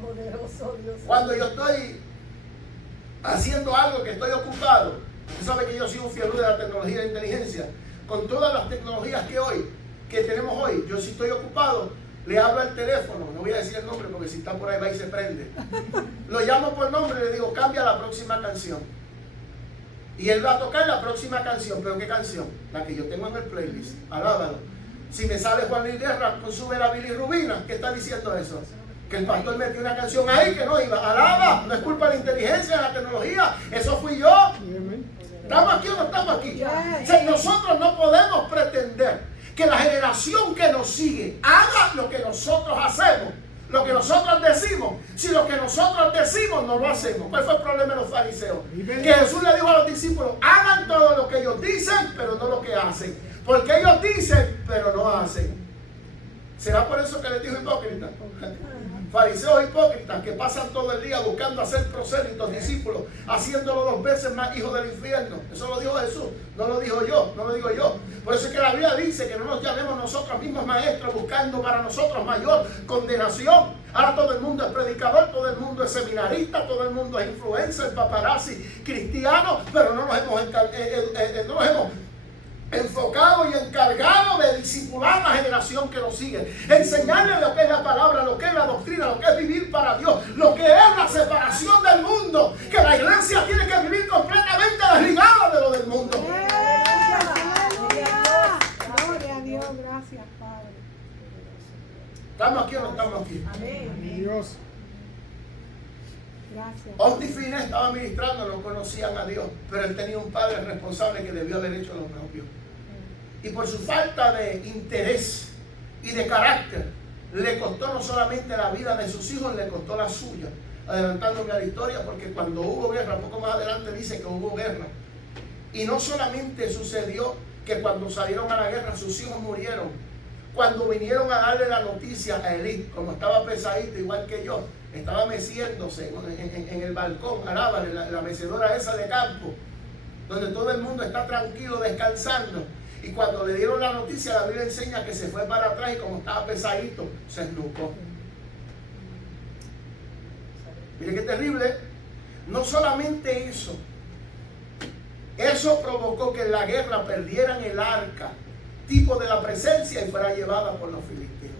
Poderoso Dios. Cuando yo estoy haciendo algo, que estoy ocupado, usted sabe que yo soy un fiel de la tecnología de inteligencia. Con todas las tecnologías que tenemos hoy, yo si estoy ocupado, le hablo al teléfono, no voy a decir el nombre porque si está por ahí va y se prende. Lo llamo por nombre y le digo, cambia la próxima canción. Y él va a tocar la próxima canción. ¿Pero qué canción? La que yo tengo en el playlist. Alábalo. Si me sale Juan Luis Guerra con su la bilirrubina, ¿qué está diciendo eso? Que el pastor metió una canción ahí que no iba. Alaba, no es culpa de la inteligencia, de la tecnología. Eso fui yo. ¿Estamos aquí o no estamos aquí? O sea, nosotros no podemos pretender que la generación que nos sigue haga lo que nosotros hacemos, lo que nosotros decimos. Si lo que nosotros decimos no lo hacemos. ¿Cuál fue el problema de los fariseos? Que Jesús le dijo a los discípulos, hagan todo lo que ellos dicen, pero no lo que hacen. Porque ellos dicen, pero no hacen. ¿Será por eso que les dijo hipócrita? Fariseos hipócritas que pasan todo el día buscando hacer prosélitos, discípulos, haciéndolo 2 veces más hijos del infierno. Eso lo dijo Jesús, no lo digo yo. Por eso es que la Biblia dice que no nos llamemos nosotros mismos maestros buscando para nosotros mayor condenación. Ahora todo el mundo es predicador, todo el mundo es seminarista, todo el mundo es influencer, paparazzi, cristiano, pero no nos hemos enfocado y encargado de discipular a la generación que nos sigue, enseñarles lo que es la palabra, lo que es la doctrina, lo que es vivir para Dios, lo que es la separación del mundo, que la iglesia tiene que vivir completamente desligada de lo del mundo. Aleluya. Gloria a Dios, gracias Padre. ¿Estamos aquí o no estamos aquí? Amén. Dios. Gracias. Ondi Fines estaba ministrando, no conocían a Dios, pero él tenía un padre responsable que debió haber hecho lo propio. Y por su falta de interés y de carácter, le costó no solamente la vida de sus hijos, le costó la suya. Adelantándome a la historia, porque cuando hubo guerra, poco más adelante dice que hubo guerra. Y no solamente sucedió que cuando salieron a la guerra sus hijos murieron. Cuando vinieron a darle la noticia a Elí, como estaba pesadito igual que yo, estaba meciéndose en el balcón, alábale, la mecedora esa de campo, donde todo el mundo está tranquilo descansando. Y cuando le dieron la noticia, la Biblia enseña que se fue para atrás y como estaba pesadito, se esnucó. Mire qué terrible. No solamente eso, eso provocó que en la guerra perdieran el arca, tipo de la presencia, y fuera llevada por los filisteos.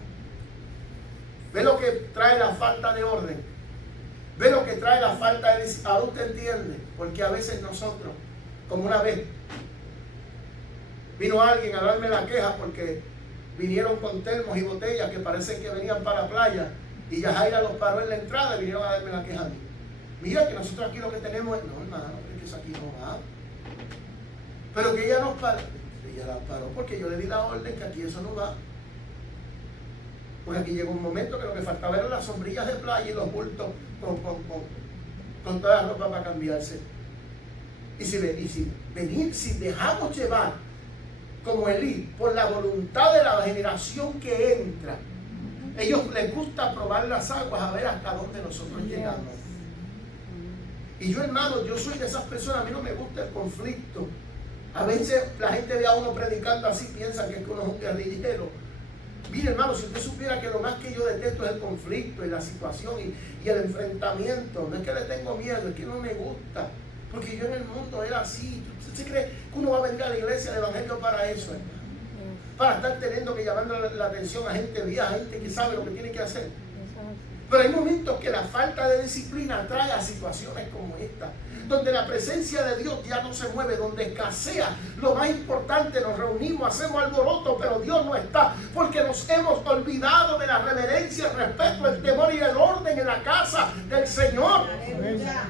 Ve lo que trae la falta de orden. Ve lo que trae la falta de disciplina. Ahora usted entiende, porque a veces nosotros, como una vez, vino alguien a darme la queja porque vinieron con termos y botellas que parecen que venían para la playa, y Yajaira los paró en la entrada y vinieron a darme la queja a mí. Mira que nosotros aquí lo que tenemos es, no hermano, es que eso aquí no va. Pero que ella nos paró. Ella la paró porque yo le di la orden que aquí eso no va. Pues aquí llegó un momento que lo que faltaba eran las sombrillas de playa y los bultos con toda la ropa para cambiarse. Y si dejamos llevar como Elí por la voluntad de la generación que entra, ellos les gusta probar las aguas a ver hasta dónde nosotros llegamos. Y yo, hermano, yo soy de esas personas, a mí no me gusta el conflicto. A veces la gente ve a uno predicando así, piensa que uno es un guerrillero. Mire, hermano, si usted supiera que lo más que yo detesto es el conflicto y la situación y el enfrentamiento. No es que le tengo miedo, es que no me gusta. Porque yo en el mundo era así. ¿Usted cree que uno va a venir a la iglesia del evangelio para eso, hermano? Para estar teniendo que llamar la atención a gente vieja, a gente que sabe lo que tiene que hacer. Pero hay momentos que la falta de disciplina trae a situaciones como esta, donde la presencia de Dios ya no se mueve, donde escasea lo más importante, nos reunimos, hacemos alboroto, pero Dios no está, porque nos hemos olvidado de la reverencia, el respeto, el temor y el orden en la casa del Señor.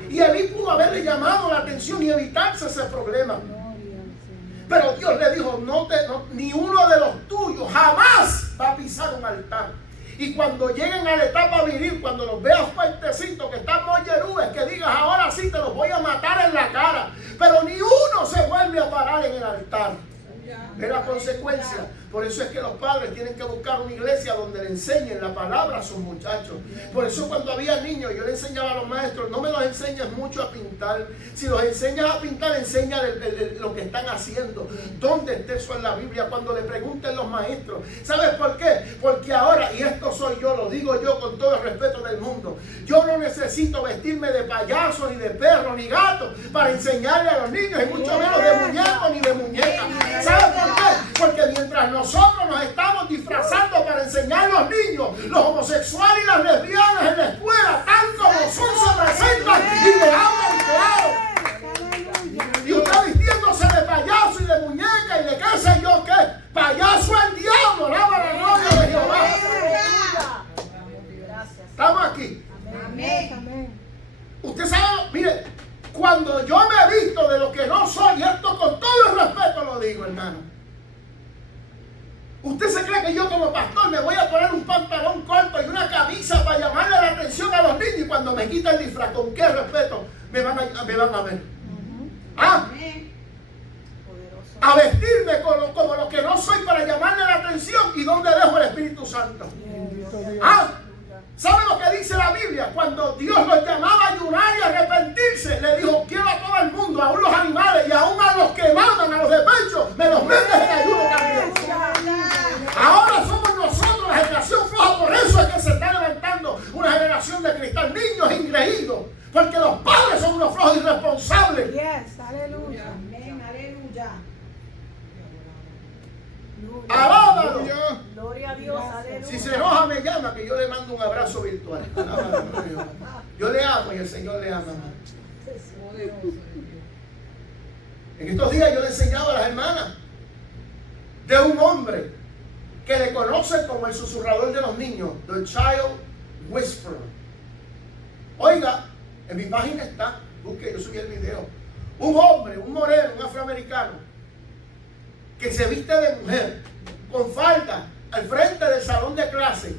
Y Elí pudo haberle llamado la atención y evitarse ese problema. Pero Dios le dijo, ni uno de los tuyos jamás va a pisar un altar. Y cuando lleguen a la etapa viril, cuando los veas fuertecitos, que están mollerúes, que digas, ahora sí te los voy a matar en la cara. Pero ni uno se vuelve a parar en el altar. Es la consecuencia. Por eso es que los padres tienen que buscar una iglesia donde le enseñen la palabra a sus muchachos. Por eso cuando había niños, yo le enseñaba a los maestros, no me los enseñes mucho a pintar. Si los enseñas a pintar, enseña lo que están haciendo. ¿Dónde está eso en la Biblia? Cuando le pregunten los maestros. ¿Sabes por qué? Porque ahora, y esto soy yo, lo digo yo con todo el respeto del mundo, yo no necesito vestirme de payaso, ni de perro, ni gato, para enseñarle a los niños, y mucho menos de muñeco ni de muñeca. ¿Sabes por qué? Porque mientras nosotros nos estamos disfrazando para enseñar a los niños, los homosexuales y las lesbianas en la escuela, tan como son, se presentan y le hablan claro. Y usted vistiéndose de payaso y de muñeca y de qué sé yo qué. Payaso el diablo, alaba la gloria de Jehová. Estamos aquí. Amén. Usted sabe, mire, cuando yo me he visto de lo que no soy, y esto con todo el respeto lo digo, hermano. ¿Usted se cree que yo como pastor me voy a poner un pantalón corto y una camisa para llamarle la atención a los niños, y cuando me quita el disfraz, con qué respeto me van a ver? ¿Ah? A vestirme como lo que no soy para llamarle la atención, y dónde dejo el Espíritu Santo. ¿Ah? ¿Sabe lo que dice la Biblia? Cuando Dios los llamaba a ayunar y a arrepentirse, le dijo, quiero a todo el mundo, aún los animales y aún a los que maman, a los de pecho, me los metes en ayuno también. Ahora somos nosotros la generación floja, por eso es que se está levantando una generación de cristal, niños ingreídos, porque los padres son unos flojos irresponsables. Yes, aleluya. Amén, aleluya. Alábalo. Gloria a Dios, aleluya. Si se enoja me llama, que yo le mando un abrazo virtual. Alábalo. Yo le amo y el Señor le ama. En estos días yo le enseñaba a las hermanas de un hombre que le conocen como el susurrador de los niños, the child whisperer. Oiga, en mi página está, busque, yo subí el video. Un hombre, un moreno, un afroamericano, que se viste de mujer, con falda, al frente del salón de clase,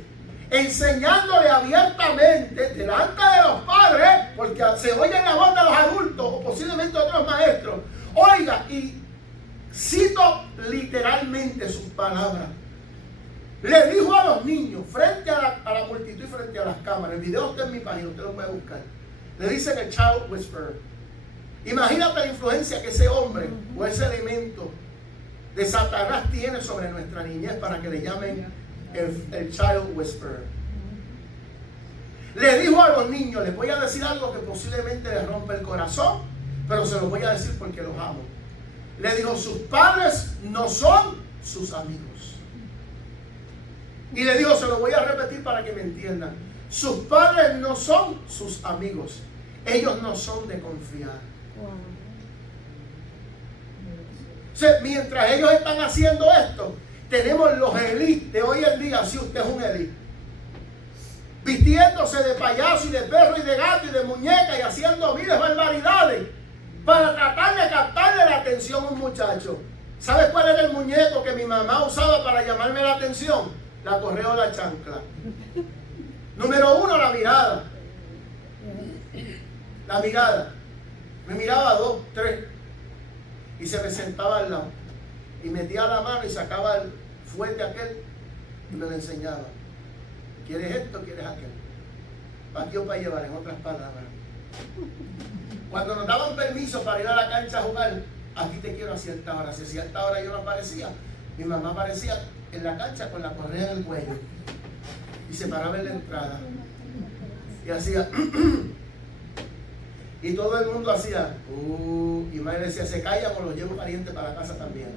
enseñándole abiertamente, delante de los padres, porque se oye en la voz de los adultos, o posiblemente otros maestros. Oiga, y cito literalmente sus palabras. Le dijo a los niños, frente a la multitud y frente a las cámaras, el video está en mi página, usted lo puede buscar. Le dicen el child whisperer. Imagínate la influencia que ese hombre o ese elemento de Satanás tiene sobre nuestra niñez para que le llamen el child whisperer. Le dijo a los niños, les voy a decir algo que posiblemente les rompe el corazón, pero se los voy a decir porque los amo. Le dijo, sus padres no son sus amigos. Y le dijo, se lo voy a repetir para que me entiendan. Sus padres no son sus amigos. Ellos no son de confiar. O sea, mientras ellos están haciendo esto, tenemos los Elí de hoy en día. Si usted es un Elí, vistiéndose de payaso y de perro y de gato y de muñeca y haciendo miles barbaridades para tratar de captarle la atención a un muchacho. ¿Sabes cuál era el muñeco que mi mamá usaba para llamarme la atención? La correa o la chancla. Número uno, la mirada. La mirada. Me miraba 2, 3 y se me sentaba al lado y metía la mano y sacaba el fuerte aquel y me lo enseñaba. ¿Quieres esto? ¿Quieres aquel? ¿Para qué o para llevar? En otras palabras, cuando nos daban permiso para ir a la cancha a jugar, aquí te quiero a cierta hora. Si a cierta hora yo no aparecía, mi mamá aparecía en la cancha con la correa en el cuello y se paraba en la entrada y hacía y todo el mundo hacía y madre decía, se callan o los llevo caliente para la casa también.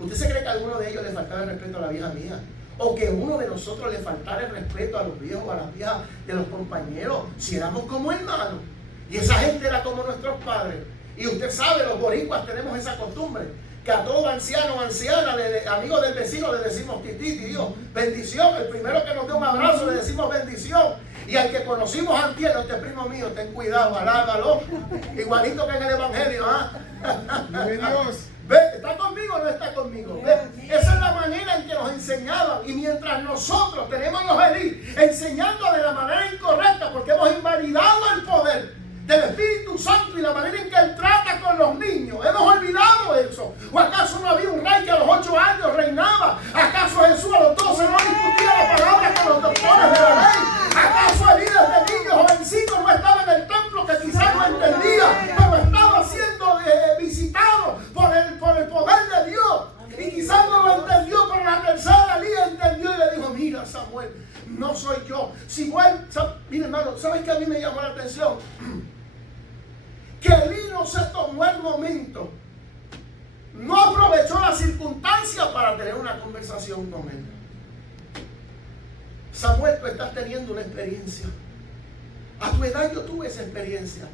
¿Usted se cree que a alguno de ellos le faltaba el respeto a la vieja mía? O que uno de nosotros le faltara el respeto a los viejos o a las viejas de los compañeros, si éramos como hermanos. Y esa gente era como nuestros padres. Y usted sabe, los boricuas tenemos esa costumbre, que a todo anciano o anciana, amigo del vecino, le decimos tití, tío, bendición. El primero que nos dé un abrazo le decimos bendición. Y al que conocimos antier, este primo mío, ten cuidado, alábalo. Igualito que en el Evangelio, ¿ah? Vive Dios. ¿Ve? ¿Está conmigo o no está conmigo? ¿Ve? Esa es la manera en que nos enseñaban. Y mientras nosotros tenemos los Elí enseñando de la manera incorrecta, porque hemos invalidado el poder del Espíritu Santo y la manera en que Él trata con los niños, hemos olvidado eso. ¿O acaso no había un rey que a los 8 años reinaba? ¿Acaso Jesús a los 12 no discutía la palabra con los doctores de la ley? ¿Acaso Elí desde niño jovencito no estaba en el templo, que quizás no entendía, pero estaba siendo visitado por el poder de Dios? Y quizás no lo entendió, pero la tercera Elí entendió y le dijo: mira, Samuel, no soy yo. Si mira, hermano, ¿sabes qué a mí me llamó la atención? Que Elí no se tomó el momento, no aprovechó la circunstancia para tener una conversación con él. Samuel, tú estás teniendo una experiencia. A tu edad yo tuve esa experiencia.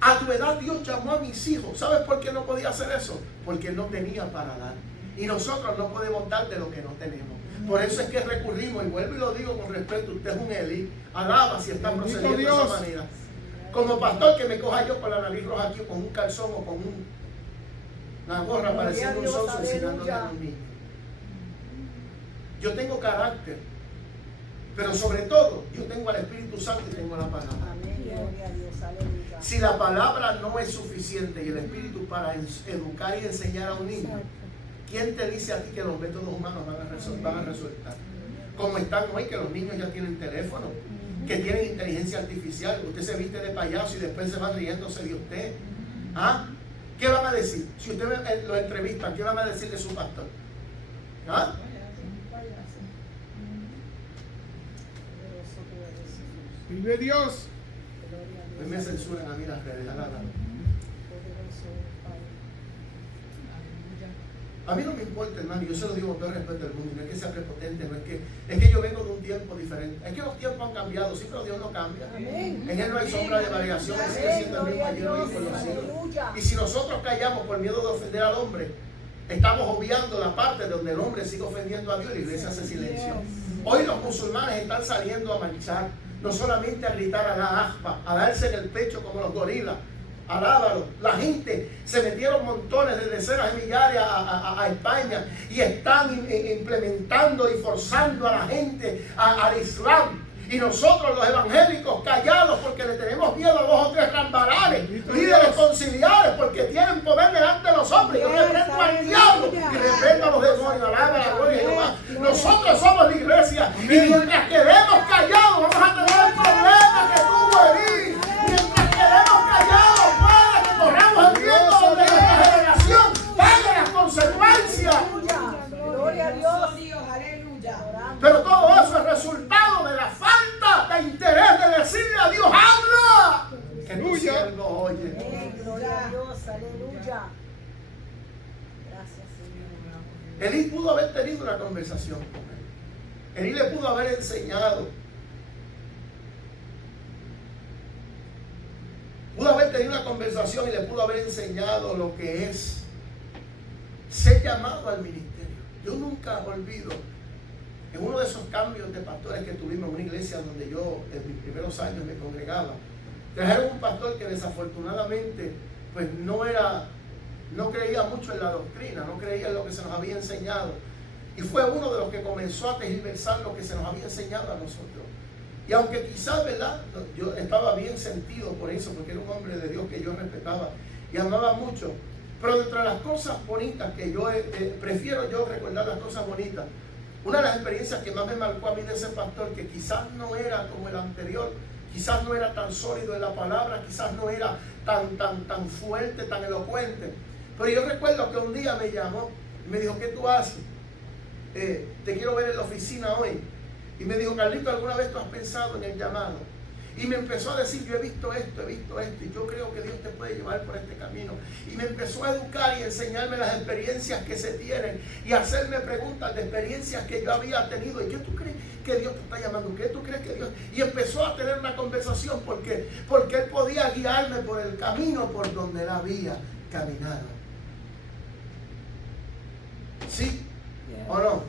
A tu edad Dios llamó a mis hijos. ¿Sabes por qué no podía hacer eso? Porque Él no tenía para dar. Y nosotros no podemos dar de lo que no tenemos. Por eso es que recurrimos, y vuelvo y lo digo con respeto, usted es un Elí. Alaba si está procediendo de esa manera. Como pastor, que me coja yo con la nariz roja aquí, con un calzón o con una gorra pareciendo un sonso enseñándole a los niños. Yo tengo carácter, pero sobre todo yo tengo al Espíritu Santo y tengo la palabra. Amén. Gloria a Dios. Aleluya. Si la palabra no es suficiente y el Espíritu para educar y enseñar a un niño, ¿quién te dice a ti que los métodos humanos van a resultar? Como están hoy, que los niños ya tienen teléfono, que tienen inteligencia artificial. Usted se viste de payaso y después se va riéndose de usted. ¿Ah? ¿Qué van a decir? Si usted lo entrevista, ¿qué van a decir de su pastor? ¿Ah? Vive Dios. Pues me censuran a mí las redes. A mí no me importa, hermano, yo se lo digo con todo el respeto del mundo, no es que sea prepotente, no es que yo vengo de un tiempo diferente, es que los tiempos han cambiado, sí, pero Dios no cambia. Amén. En Él no hay sombra de variación, Él sigue siendo el mismo ayer, hoy y por los siglos. Y si nosotros callamos por miedo de ofender al hombre, estamos obviando la parte donde el hombre sigue ofendiendo a Dios y la iglesia hace silencio. Hoy los musulmanes están saliendo a marchar, no solamente a gritar a la aspa, a darse en el pecho como los gorilas. Alábalo. La gente se metieron montones de decenas de millares a España y están implementando y forzando a la gente al Islam. Y nosotros los evangélicos callados porque le tenemos miedo a 2 o 3 rambalanes, líderes conciliares, porque tienen poder delante de los hombres. Yo reprendo al diablo y reprendo a los demonios. Alaba la gloria de Jehová. Nosotros somos la iglesia y mientras quedemos callados vamos a tener el problema que tuvo Elí. Mientras quedemos callados puede que corramos el riesgo donde nuestra generación pague las consecuencias. Gloria a Dios. Aleluya. Pero todo eso es resultado de la falta de interés de decirle a Dios: habla, que tu siervo oye. Gloria a Dios. Aleluya. Gracias, Señor. Elí pudo haber tenido una conversación con él. Elí le pudo haber enseñado. Pudo haber tenido una conversación y le pudo haber enseñado lo que es ser llamado al ministerio. Yo nunca olvido, en uno de esos cambios de pastores que tuvimos en una iglesia donde yo en mis primeros años me congregaba, trajeron un pastor que desafortunadamente pues no creía mucho en la doctrina, no creía en lo que se nos había enseñado, y fue uno de los que comenzó a tergiversar lo que se nos había enseñado a nosotros. Y aunque quizás, ¿verdad?, yo estaba bien sentido por eso, porque era un hombre de Dios que yo respetaba y amaba mucho, pero entre las cosas bonitas que yo prefiero yo recordar las cosas bonitas. Una de las experiencias que más me marcó a mí de ese pastor, que quizás no era como el anterior, quizás no era tan sólido en la palabra, quizás no era tan fuerte, tan elocuente, pero yo recuerdo que un día me llamó y me dijo: ¿qué tú haces? Te quiero ver en la oficina hoy. Y me dijo: Carlito, ¿alguna vez tú has pensado en el llamado? Y me empezó a decir: yo he visto esto, y yo creo que Dios te puede llevar por este camino. Y me empezó a educar y enseñarme las experiencias que se tienen y hacerme preguntas de experiencias que yo había tenido. ¿Y qué tú crees que Dios te está llamando? ¿Qué tú crees que Dios? Y empezó a tener una conversación porque Él podía guiarme por el camino por donde Él había caminado. ¿Sí o no?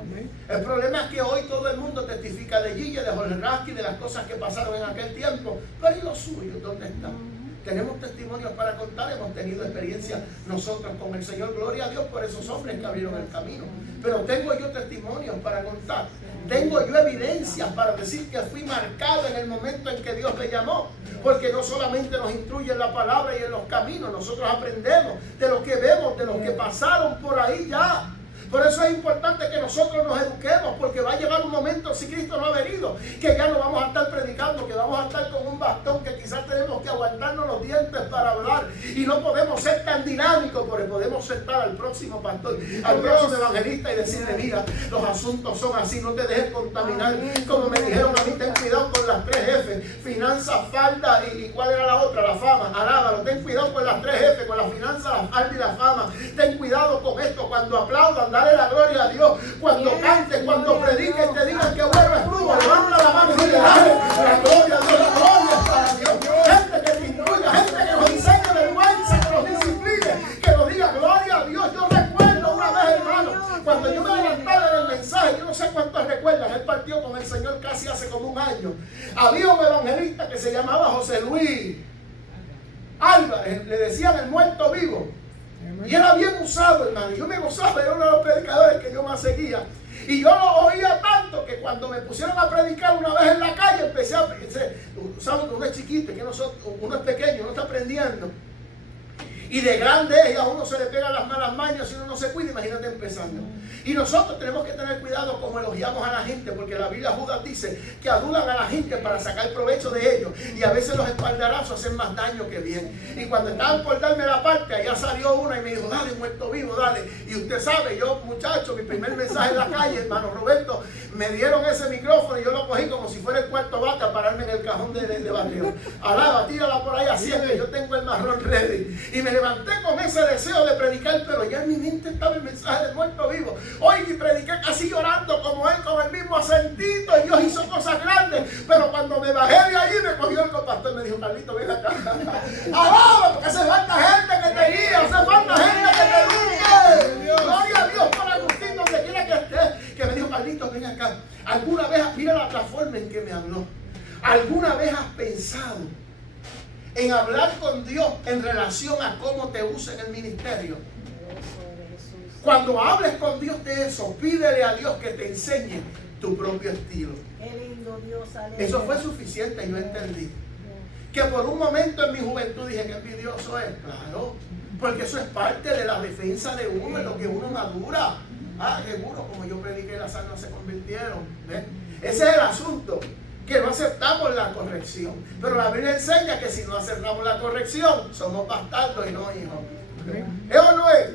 Amén. El problema es que hoy todo el mundo testifica de Gille, de Jorge Rasky, de las cosas que pasaron en aquel tiempo. Pero ¿y los suyos dónde están? Tenemos testimonios para contar, hemos tenido experiencia nosotros con el Señor, gloria a Dios por esos hombres que abrieron el camino. Pero tengo yo testimonios para contar, tengo yo evidencias para decir que fui marcado en el momento en que Dios me llamó, porque no solamente nos instruye en la palabra y en los caminos, nosotros aprendemos de lo que vemos, de los que pasaron por ahí ya. Por eso es importante que nosotros nos eduquemos, porque va a llegar un momento, si Cristo no ha venido, que ya no vamos a estar predicando, que vamos a estar con un bastón, que quizás tenemos que aguantarnos los dientes para hablar, y no podemos ser tan dinámicos, porque podemos sentar al próximo pastor, al próximo evangelista y decirle, mira, los asuntos son así, no te dejes contaminar, como me dijeron a mí, ten cuidado con las 3 F, finanzas, falda, y ¿cuál era la otra? La fama, alábalo, ten cuidado con las 3 F, con las finanzas, la falda y la fama, ten cuidado con esto, cuando aplaudan, dale la gloria a Dios, cuando cantes, cuando prediques, te digan que bueno estuvo, levanta la mano y dile, dale la gloria a Dios, la gloria es para Dios, gente que te instruya, gente que nos enseñe vergüenza, que nos discipline, que nos diga gloria a Dios. Yo recuerdo una vez, hermano, cuando yo me levantaba en el mensaje, yo no sé cuántos recuerdan, él partió con el Señor casi hace como un año, había un evangelista que se llamaba José Luis Álvarez, le decían el muerto vivo. Y era bien usado, hermano. Yo me gozaba, era uno de los predicadores que yo más seguía. Y yo lo oía tanto que cuando me pusieron a predicar una vez en la calle, empecé a pensar, ¿saben que uno es chiquito, que uno es pequeño, uno está aprendiendo? Y de grande a uno se le pegan las malas mañas si uno no se cuida, imagínate empezando. Y nosotros tenemos que tener cuidado como elogiamos a la gente, porque la Biblia Judas dice que adulan a la gente para sacar provecho de ellos. Y a veces los espaldarazos hacen más daño que bien. Y cuando estaban por darme la parte, allá salió una y me dijo, dale, muerto vivo, dale. Y usted sabe, yo muchacho, mi primer mensaje en la calle, hermano Roberto, me dieron ese micrófono y yo lo cogí como si fuera el cuarto vaca a pararme en el cajón de barrio. Alaba, tírala por ahí, así es que yo tengo el marrón ready. Y me levanté con ese deseo de predicar, pero ya en mi mente estaba el mensaje del muerto vivo. Hoy prediqué casi llorando como él, con el mismo acentito, y Dios hizo cosas grandes. Pero cuando me bajé de ahí, me cogió el pastor y me dijo, Carlito, ven acá. Alaba, porque hace falta gente que te guíe, hace falta gente que te eduque. Gloria a Dios por Agustín, donde quiera que esté. Que me dijo, Carlito, ven acá. ¿Alguna vez, mira la forma en que me habló? ¿Alguna vez has pensado en hablar con Dios en relación a cómo te usa en el ministerio? Cuando hables con Dios de eso, pídele a Dios que te enseñe tu propio estilo. Qué lindo Dios, aleluya. Eso fue suficiente, yo entendí. Que por un momento en mi juventud dije que envidioso es. Claro, porque eso es parte de la defensa de uno, en lo que uno madura. Seguro, como yo prediqué, las almas se convirtieron. ¿Ves? Ese es el asunto, que no aceptamos la corrección. Pero la Biblia enseña que si no aceptamos la corrección, somos bastardos y no hijos. ¿Es o no es?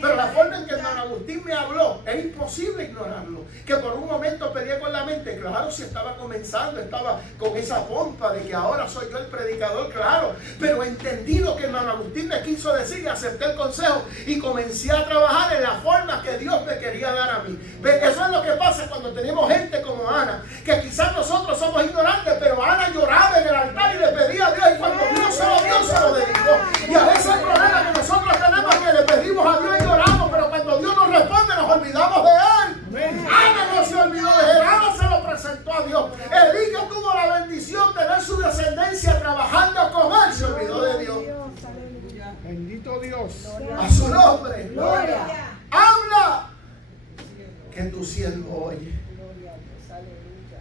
Pero la forma en que hermano Agustín me habló, es imposible ignorarlo. Que por un momento peleé con la mente. Claro, si estaba comenzando, estaba con esa pompa de que ahora soy yo el predicador, claro. Pero entendí lo que hermano Agustín me quiso decir y acepté el consejo y comencé a trabajar en la forma que Dios me quería dar a mí. Eso es lo que pasa cuando tenemos gente como Ana, que quizás nosotros somos ignorantes, pero Ana lloraba en el altar y le pedía a Dios, y cuando Dios se lo dio, se lo dedicó. Y a veces el problema que nosotros tenemos es que le pedimos a Dios y lloramos, pero cuando Dios nos responde nos olvidamos de Él. Ana no se olvidó de Él, Ana se lo presentó a Dios. Elías tuvo la bendición de tener su descendencia trabajando con Él, se olvidó de Dios. Bendito Dios. A su nombre. Gloria. Habla que tu siervo oye. Gloria a Dios, aleluya.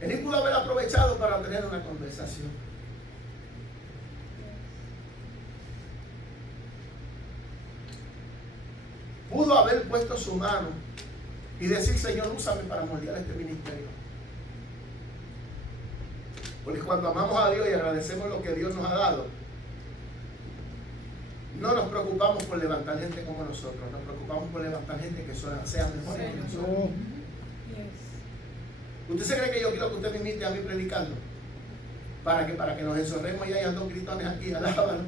Él pudo haber aprovechado para tener una conversación. Pudo haber puesto su mano y decir, Señor, úsame para moldear este ministerio. Porque cuando amamos a Dios y agradecemos lo que Dios nos ha dado, no nos preocupamos por levantar gente como nosotros, nos preocupamos por levantar gente que sea mejor que nosotros. ¿Usted se cree que yo quiero que usted me imite a mí predicando? Para que nos enzorremos y hayan dos gritones aquí, alábalo.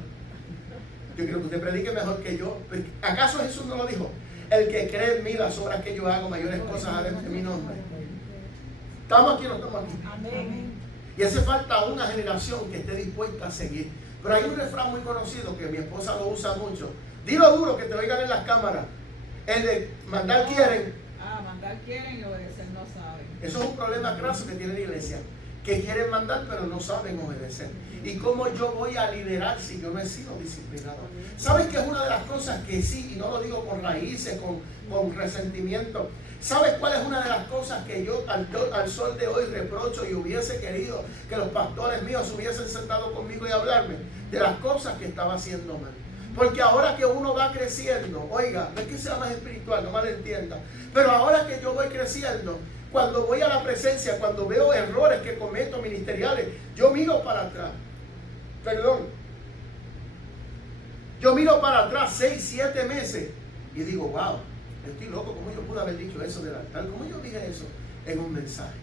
Yo quiero que usted predique mejor que yo. ¿Acaso Jesús no lo dijo? El que cree en mí, las obras que yo hago, mayores cosas haré en mi nombre. ¿Estamos aquí o no estamos aquí? Amén. Y hace falta una generación que esté dispuesta a seguir. Pero hay un refrán muy conocido que mi esposa lo usa mucho. Dilo duro, que te oigan en las cámaras. El de mandar quieren. Mandar quieren y obedecer no saben. Eso es un problema graso que tiene la iglesia. Que quieren mandar pero no saben obedecer. ¿Y cómo yo voy a liderar si yo no he sido disciplinado? ¿Sabes que es una de las cosas que sí, y no lo digo con raíces, con resentimiento? ¿Sabes cuál es una de las cosas que yo al sol de hoy reprocho y hubiese querido que los pastores míos hubiesen sentado conmigo y hablarme? De las cosas que estaba haciendo mal. Porque ahora que uno va creciendo, oiga, no es que sea más espiritual, no malentienda, pero ahora que yo voy creciendo, cuando voy a la presencia, cuando veo errores que cometo ministeriales, yo miro para atrás. Yo miro para atrás 6, 7 meses y digo, wow, estoy loco, ¿cómo yo pude haber dicho eso del altar? ¿Cómo yo dije eso en un mensaje?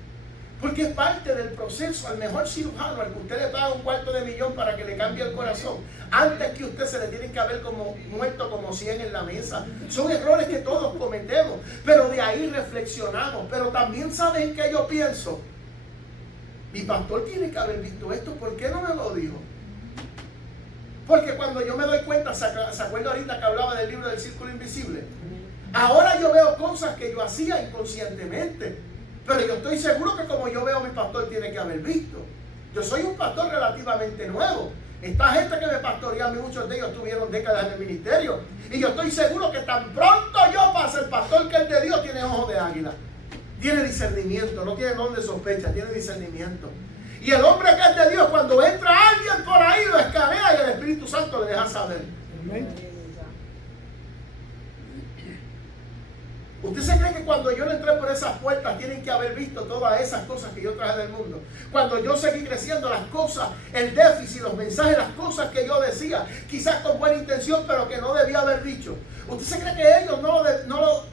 Porque es parte del proceso. Al mejor cirujano, al que usted le paga $250,000 para que le cambie el corazón, antes que usted se le tiene que haber muerto como 100 en la mesa. Son errores que todos cometemos, pero de ahí reflexionamos. Pero también saben que yo pienso, mi pastor tiene que haber visto esto, ¿por qué no me lo dijo? Porque cuando yo me doy cuenta, ¿se acuerda ahorita que hablaba del libro del Círculo Invisible? Ahora yo veo cosas que yo hacía inconscientemente, pero yo estoy seguro que como yo veo, mi pastor tiene que haber visto. Yo soy un pastor relativamente nuevo. Esta gente que me pastorea a mí, muchos de ellos tuvieron décadas en el ministerio, y yo estoy seguro que tan pronto yo pase, el pastor que es de Dios tiene ojo de águila, tiene discernimiento, no tiene don de sospecha, tiene discernimiento. Y el hombre que es de Dios, cuando entra alguien por ahí, lo escanea y el Espíritu Santo le deja saber. Amén. ¿Usted se cree que cuando yo no entré por esas puertas tienen que haber visto todas esas cosas que yo traje del mundo? Cuando yo seguí creciendo, las cosas, el déficit, los mensajes, las cosas que yo decía, quizás con buena intención, pero que no debía haber dicho. ¿Usted se cree que ellos no lo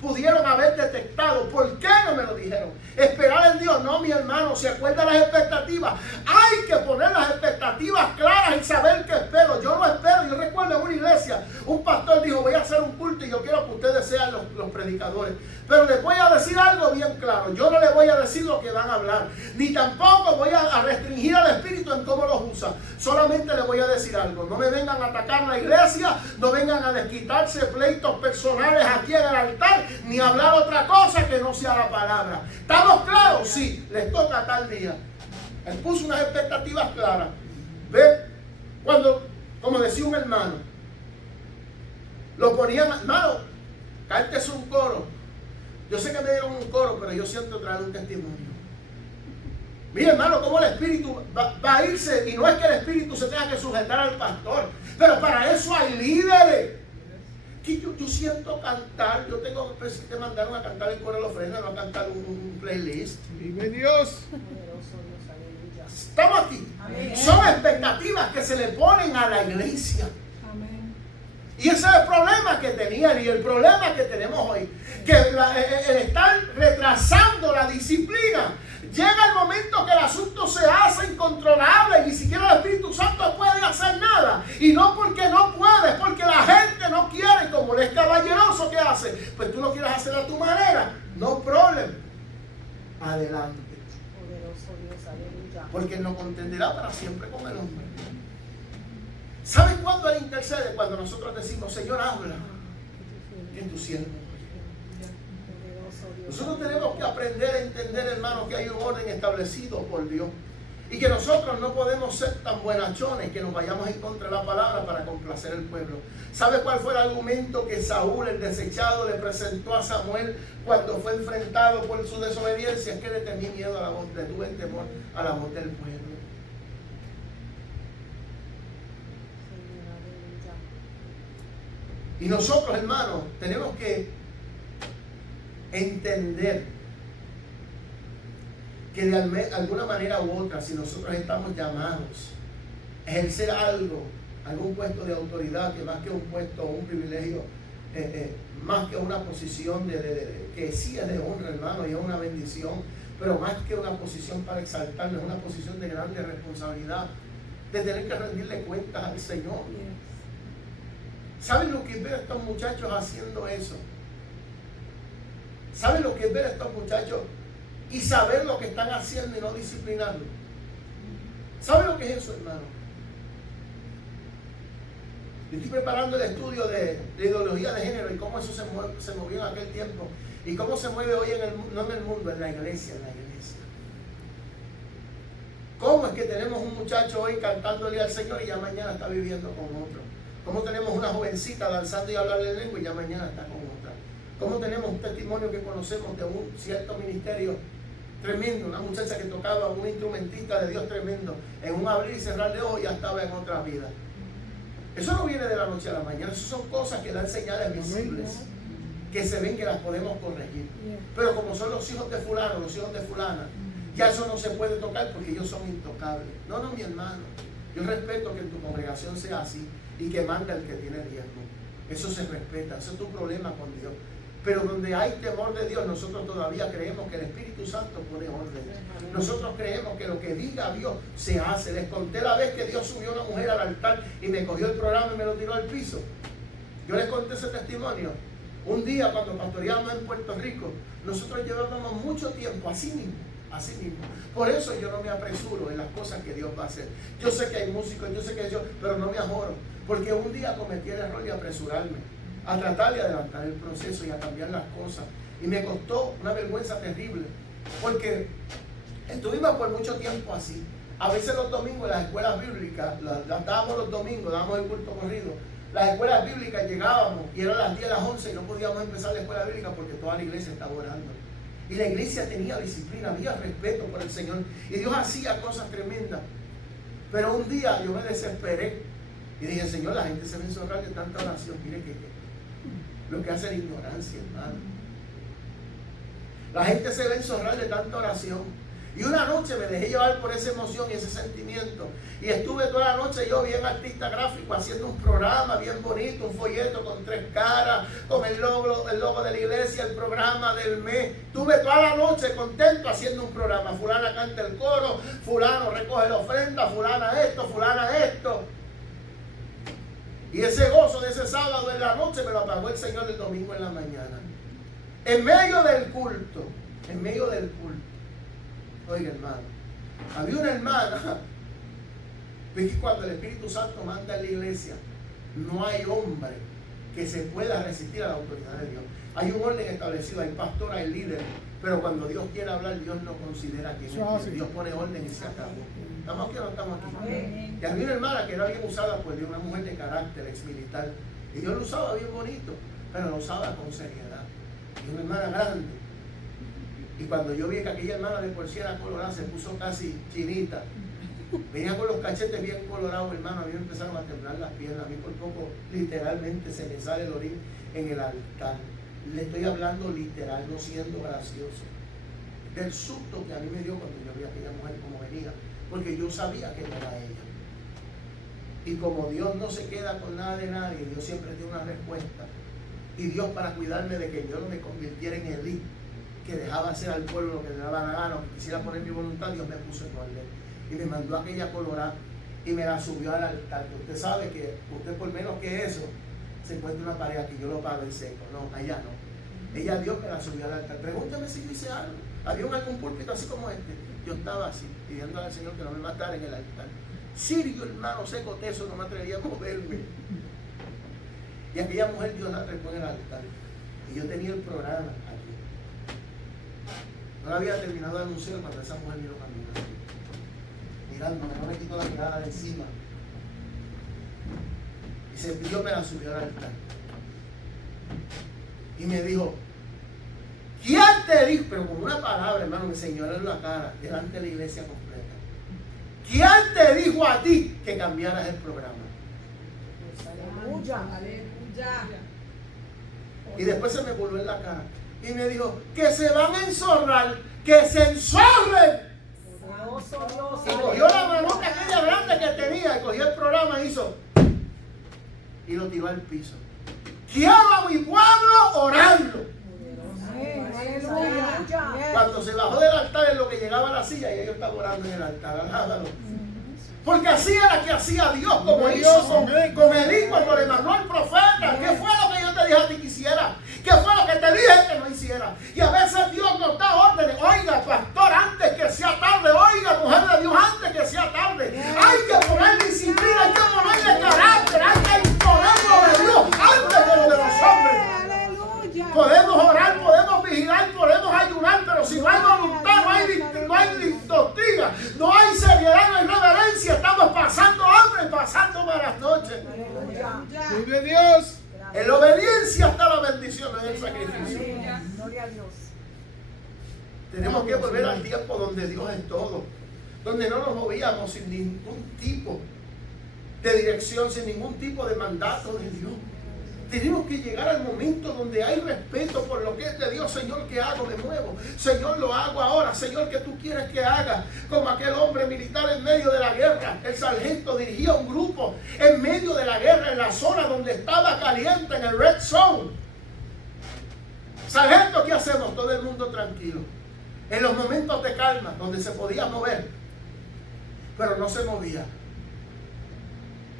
pudieron haber detectado? ¿Por qué no me lo dijeron? Esperar en Dios, no, mi hermano, se acuerda las expectativas. Hay que poner las expectativas claras y saber qué espero. Yo no espero. Yo recuerdo en una iglesia, un pastor dijo, voy a hacer un culto y yo quiero que ustedes sean los predicadores. Pero les voy a decir algo bien claro. Yo no les voy a decir lo que van a hablar, ni tampoco voy a restringir al Espíritu en cómo los usa. Solamente les voy a decir algo. No me vengan a atacar la iglesia, no vengan a desquitarse pleitos personales aquí en el altar, ni hablar otra cosa que no sea la palabra. ¿Estamos claros? Sí, les toca tal día. Él puso unas expectativas claras. ¿Ve? Cuando, como decía un hermano, lo ponían, hermano, cántese un coro. Yo sé que me dieron un coro, pero yo siento traer un testimonio. Mira, hermano, cómo el Espíritu va a irse, y no es que el Espíritu se tenga que sujetar al pastor, pero para eso hay líderes. Que yo siento cantar, yo tengo que mandaron a cantar el coro de la ofrenda, no a cantar un playlist. Vive Dios. Poderoso Dios, aleluya. Estamos aquí. Amén. Son expectativas que se le ponen a la iglesia. Amén. Y ese es el problema que tenían y el problema que tenemos hoy. Que el estar retrasando la disciplina. Llega el momento que el asunto se hace incontrolable y ni siquiera el Espíritu Santo puede hacer nada. Y no porque no puede, porque la gente no quiere. Como él es caballeroso, ¿qué hace? Pues tú lo quieres hacer a tu manera. No problem. Adelante. Poderoso Dios, aleluya. Porque él no contenderá para siempre con el hombre. ¿Sabes cuándo él intercede? Cuando nosotros decimos, Señor, habla en tu siervo. Poderoso Dios. Nosotros tenemos que aprender a entender, hermano, que hay un orden establecido por Dios. Y que nosotros no podemos ser tan buenachones que nos vayamos en contra de la palabra para complacer al pueblo. ¿Sabe cuál fue el argumento que Saúl, el desechado, le presentó a Samuel cuando fue enfrentado por su desobediencia? Es que le temí miedo a la voz, le tuve temor a la voz del pueblo. Y nosotros, hermanos, tenemos que entender que de alguna manera u otra, si nosotros estamos llamados a ejercer algo, algún puesto de autoridad, que más que un puesto o un privilegio, más que una posición que sí es de honra, hermano, y es una bendición, pero más que una posición para exaltarnos, es una posición de grande responsabilidad, de tener que rendirle cuentas al Señor. ¿Saben lo que es ver a estos muchachos haciendo eso? ¿Saben lo que es ver a estos muchachos y saber lo que están haciendo y no disciplinarlo? ¿Saben lo que es eso, hermano? Yo estoy preparando el estudio de ideología de género y cómo eso se movió en aquel tiempo y cómo se mueve hoy no en el mundo, en la iglesia, ¿Cómo es que tenemos un muchacho hoy cantándole al Señor y ya mañana está viviendo con otro? ¿Cómo tenemos una jovencita danzando y hablando en lengua y ya mañana está con otra? ¿Cómo tenemos un testimonio que conocemos de un cierto ministerio tremendo? Una muchacha que tocaba, un instrumentista de Dios tremendo, en un abrir y cerrar de ojos ya estaba en otra vida. Eso no viene de la noche a la mañana, eso son cosas que dan señales visibles, que se ven que las podemos corregir. Pero como son los hijos de fulano, los hijos de fulana, ya eso no se puede tocar porque ellos son intocables. No, mi hermano, yo respeto que en tu congregación sea así y que manda el que tiene diezmo. Eso se respeta, eso es tu problema con Dios. Pero donde hay temor de Dios, nosotros todavía creemos que el Espíritu Santo pone orden. Nosotros creemos que lo que diga Dios se hace. Les conté la vez que Dios subió a una mujer al altar y me cogió el programa y me lo tiró al piso. Yo les conté ese testimonio. Un día cuando pastoreábamos en Puerto Rico, nosotros llevábamos mucho tiempo así mismo. Así mismo. Por eso yo no me apresuro en las cosas que Dios va a hacer. Yo sé que hay músicos, yo sé que yo, pero no me ajoro. Porque un día cometí el error de apresurarme a tratar de adelantar el proceso y a cambiar las cosas. Y me costó una vergüenza terrible. Porque estuvimos por mucho tiempo así. A veces los domingos en las escuelas bíblicas, las dábamos los domingos, dábamos el culto corrido. Las escuelas bíblicas llegábamos y eran las 10 a las 11 y no podíamos empezar la escuela bíblica porque toda la iglesia estaba orando. Y la iglesia tenía disciplina, había respeto por el Señor. Y Dios hacía cosas tremendas. Pero un día yo me desesperé. Y dije, Señor, la gente se va a enzorrar de tanta oración. Mire que lo que hace la ignorancia, hermano. La gente se va a enzorrar de tanta oración. Y una noche me dejé llevar por esa emoción y ese sentimiento. Y estuve toda la noche yo bien artista gráfico haciendo un programa bien bonito, un folleto con 3 caras, con el logo de la iglesia, el programa del mes. Estuve toda la noche contento haciendo un programa. Fulana canta el coro, fulano recoge la ofrenda, fulana esto. Y ese gozo de ese sábado en la noche me lo apagó el Señor el domingo en la mañana. En medio del culto. Oiga, hermano, había una hermana. Ves que cuando el Espíritu Santo manda en la iglesia, no hay hombre que se pueda resistir a la autoridad de Dios. Hay un orden establecido, hay pastor, hay líder, pero cuando Dios quiere hablar, Dios no considera quién es. Dios pone orden y se acabó. ¿Estamos aquí o no estamos aquí? Y había una hermana que era bien usada por Dios, una mujer de carácter, ex militar, y Dios lo usaba bien bonito, pero lo usaba con seriedad. Y una hermana grande. Y cuando yo vi que aquella hermana de por sí era colorada, se puso casi chinita. Venía con los cachetes bien colorados, hermano. A mí me empezaron a temblar las piernas. A mí por poco, literalmente, se me sale el orín en el altar. Le estoy hablando literal, no siendo gracioso. Del susto que a mí me dio cuando yo vi a aquella mujer como venía. Porque yo sabía que no era ella. Y como Dios no se queda con nada de nadie, Dios siempre tiene una respuesta. Y Dios, para cuidarme de que yo no me convirtiera en Elí, que dejaba hacer al pueblo lo que le daba la gana, o que quisiera poner mi voluntad, Dios me puso en orden. Y me mandó a aquella colorada y me la subió al altar. Que usted sabe que usted, por menos que eso, se encuentra una pared aquí, yo lo pago en seco. No, allá no. Ella, Dios me la subió al altar. Pregúntame si dice algo. Había algún púlpito así como este. Yo estaba así, pidiéndole al Señor que no me matara en el altar. Sirio, hermano, seco, teso, no me atrevería a moverme. Y aquella mujer, Dios la trepó en el altar. Y yo tenía el programa aquí. No lo había terminado de anunciar cuando esa mujer vino caminando. Mirándome, no me quito la mirada de encima. Y Dios me la subió al altar. Y me dijo, ¿quién te dijo? Pero con una palabra, hermano, me señaló en la cara, delante de la iglesia completa. ¿Quién te dijo a ti que cambiaras el programa? Aleluya. Y después se me volvió en la cara. Y me dijo, que se van a enzorrar, que se enzorren. Y cogió la manota aquella grande que tenía, y cogió el programa y hizo, y lo tiró al piso. Quiero a mi pueblo orando. Cuando se bajó del altar, en lo que llegaba a la silla, y ellos estaban orando en el altar. Alábalo. Porque así era que hacía Dios, como hizo con Elí cuando le mandó al profeta. ¿Qué fue lo que yo te dije a ti que hiciera? ¿Qué fue lo que te dije que no hiciera? Y a veces Dios nos da órdenes. Oiga, pastor, antes que sea tarde. Oiga, mujer de Dios, antes que sea tarde. Hay que poner disciplina, hay que ponerle carácter, hay que imponer si no hay voluntad, no hay doctrina, no hay seriedad, no hay reverencia, estamos pasando hambre y pasando malas noches. Gloria a Dios. En la obediencia está la bendición, no en el sacrificio. Gloria a Dios. Tenemos que volver al tiempo donde Dios es todo, donde no nos movíamos sin ningún tipo de dirección, sin ningún tipo de mandato de Dios. Tenemos que llegar al momento donde hay respeto por lo que es de Dios. Señor, ¿qué hago? Me muevo. Señor, lo hago ahora. Señor, ¿qué tú quieres que haga? Como aquel hombre militar en medio de la guerra. El sargento dirigía un grupo en medio de la guerra, en la zona donde estaba caliente, en el Red Zone. Sargento, ¿qué hacemos? Todo el mundo tranquilo. En los momentos de calma, donde se podía mover, pero no se movía.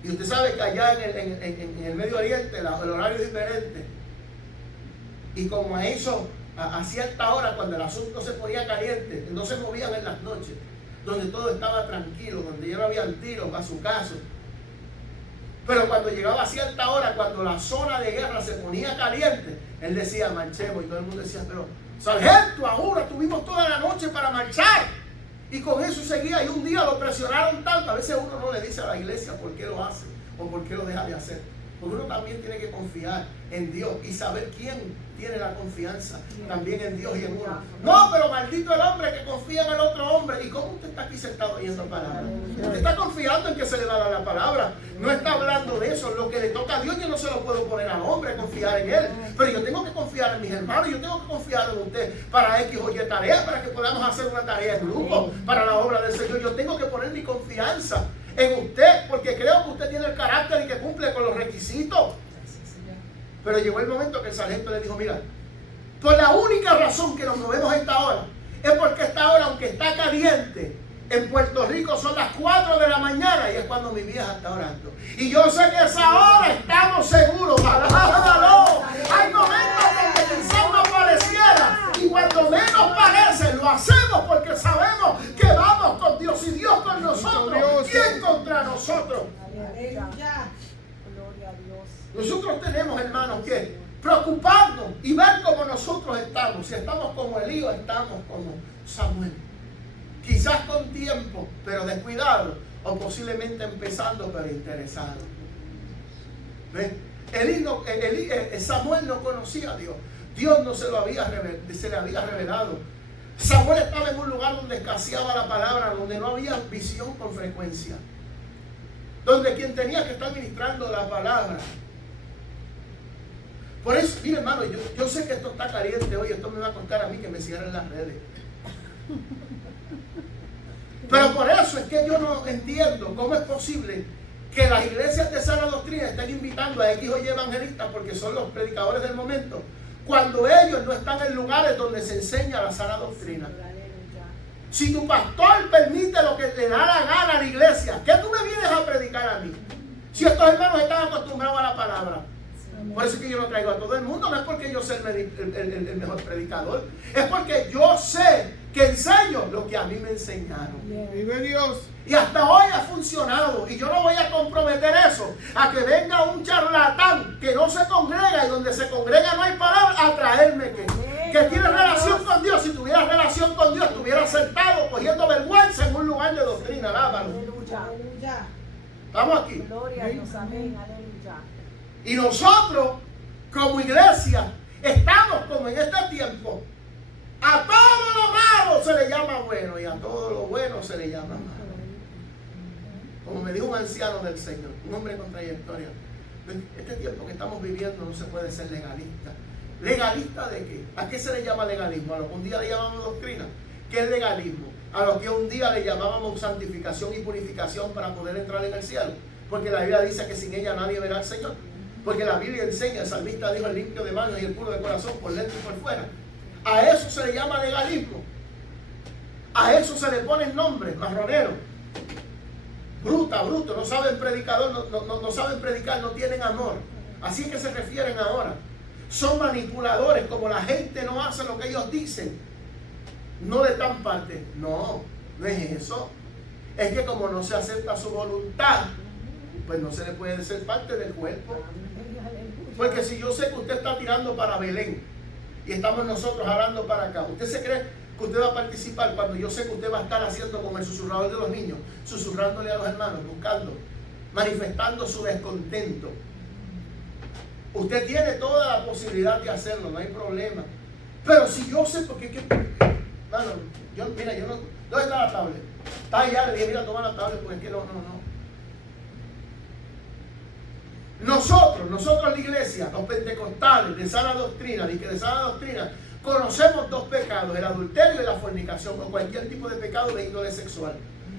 Y usted sabe que allá en el Medio Oriente el horario es diferente. Y como a eso, a cierta hora, cuando el asunto se ponía caliente, no se movían en las noches, donde todo estaba tranquilo, donde ya no había tiros, bazucazos. Pero cuando llegaba a cierta hora, cuando la zona de guerra se ponía caliente, él decía, marchemos. Y todo el mundo decía, pero sargento, ahora tuvimos toda la noche para marchar. Y con eso seguía, y un día lo presionaron tanto. A veces uno no le dice a la iglesia por qué lo hace o por qué lo deja de hacer. Porque uno también tiene que confiar en Dios y saber quién tiene la confianza también en Dios y en uno. No, pero maldito el hombre que confía en el otro hombre. ¿Y cómo usted está aquí sentado oyendo palabras? Usted está confiando en que se le va a dar la palabra. No está hablando de eso. Lo que le toca a Dios yo no se lo puedo poner al hombre, confiar en él. Pero yo tengo que confiar en mis hermanos. Yo tengo que confiar en usted para X o Y tarea, para que podamos hacer una tarea en grupo para la obra del Señor. Yo tengo que poner mi confianza en usted, porque creo que usted tiene el carácter y que cumple con los requisitos. Pero llegó el momento que el sargento le dijo, mira, por la única razón que nos movemos a esta hora es porque esta hora, aunque está caliente, en Puerto Rico son las 4 de la mañana y es cuando mi vieja está orando. Y yo sé que esa hora estamos seguros. ¡Alábalo! Hay momentos donde quizás no pareciera y cuando menos parece lo hacemos porque sabemos que vamos con Dios y Dios con nosotros. ¿Quién contra nosotros? Aleluya. Gloria a Dios. Nosotros tenemos, hermanos, que preocuparnos y ver cómo nosotros estamos. Si estamos como Elí o estamos como Samuel. Quizás con tiempo, pero descuidado. O posiblemente empezando, pero interesado. ¿Ven? Samuel no conocía a Dios. Dios no se le había revelado. Samuel estaba en un lugar donde escaseaba la palabra, donde no había visión con frecuencia. Donde quien tenía que estar ministrando la palabra. Por eso, mire hermano, yo sé que esto está caliente hoy, esto me va a costar a mí que me cierren las redes. Pero por eso es que yo no entiendo cómo es posible que las iglesias de sana doctrina estén invitando a X o Y evangelistas porque son los predicadores del momento, cuando ellos no están en lugares donde se enseña la sana doctrina. Si tu pastor permite lo que le da la gana a la iglesia, ¿qué tú me vienes a predicar a mí? Si estos hermanos están acostumbrados a la palabra. Por eso es que yo no traigo a todo el mundo. No es porque yo sea el mejor predicador, es porque yo sé que enseño lo que a mí me enseñaron. Vive Dios. Y hasta hoy ha funcionado. Y yo no voy a comprometer eso a que venga un charlatán que no se congrega y donde se congrega no hay palabra a traerme que tiene relación con Dios. Si tuviera relación con Dios, estuviera sentado cogiendo vergüenza en un lugar de doctrina. Alábalo. Aleluya. Estamos aquí. Gloria a Dios. Amén. Aleluya. Y nosotros, como iglesia, estamos como en este tiempo. A todo lo malo se le llama bueno y a todo lo bueno se le llama malo. Como me dijo un anciano del Señor, un hombre con trayectoria. Este tiempo que estamos viviendo no se puede ser legalista. ¿Legalista de qué? ¿A qué se le llama legalismo? A lo que un día le llamamos doctrina. ¿Qué es legalismo? A lo que un día le llamábamos santificación y purificación para poder entrar en el cielo. Porque la Biblia dice que sin ella nadie verá al Señor. Porque la Biblia enseña, el salmista dijo, el limpio de manos y el puro de corazón, por dentro y por fuera. A eso se le llama legalismo. A eso se le ponen nombres, marronero. Bruto, no saben predicador, no saben predicar, no tienen amor. Así es que se refieren ahora. Son manipuladores, como la gente no hace lo que ellos dicen. No le dan parte. No es eso. Es que como no se acepta su voluntad, pues no se le puede ser parte del cuerpo. Porque si yo sé que usted está tirando para Belén y estamos nosotros hablando para acá, ¿usted se cree que usted va a participar cuando yo sé que usted va a estar haciendo como el susurrador de los niños, susurrándole a los hermanos, buscando, manifestando su descontento? Usted tiene toda la posibilidad de hacerlo, no hay problema. Pero si yo sé, porque mano, mira, yo no, ¿dónde está la tablet? Está allá, le dije, mira, toma la tablet, porque es que no. Nosotros la iglesia, los pentecostales de sana doctrina, conocemos dos pecados, el adulterio y la fornicación, o cualquier tipo de pecado de índole sexual.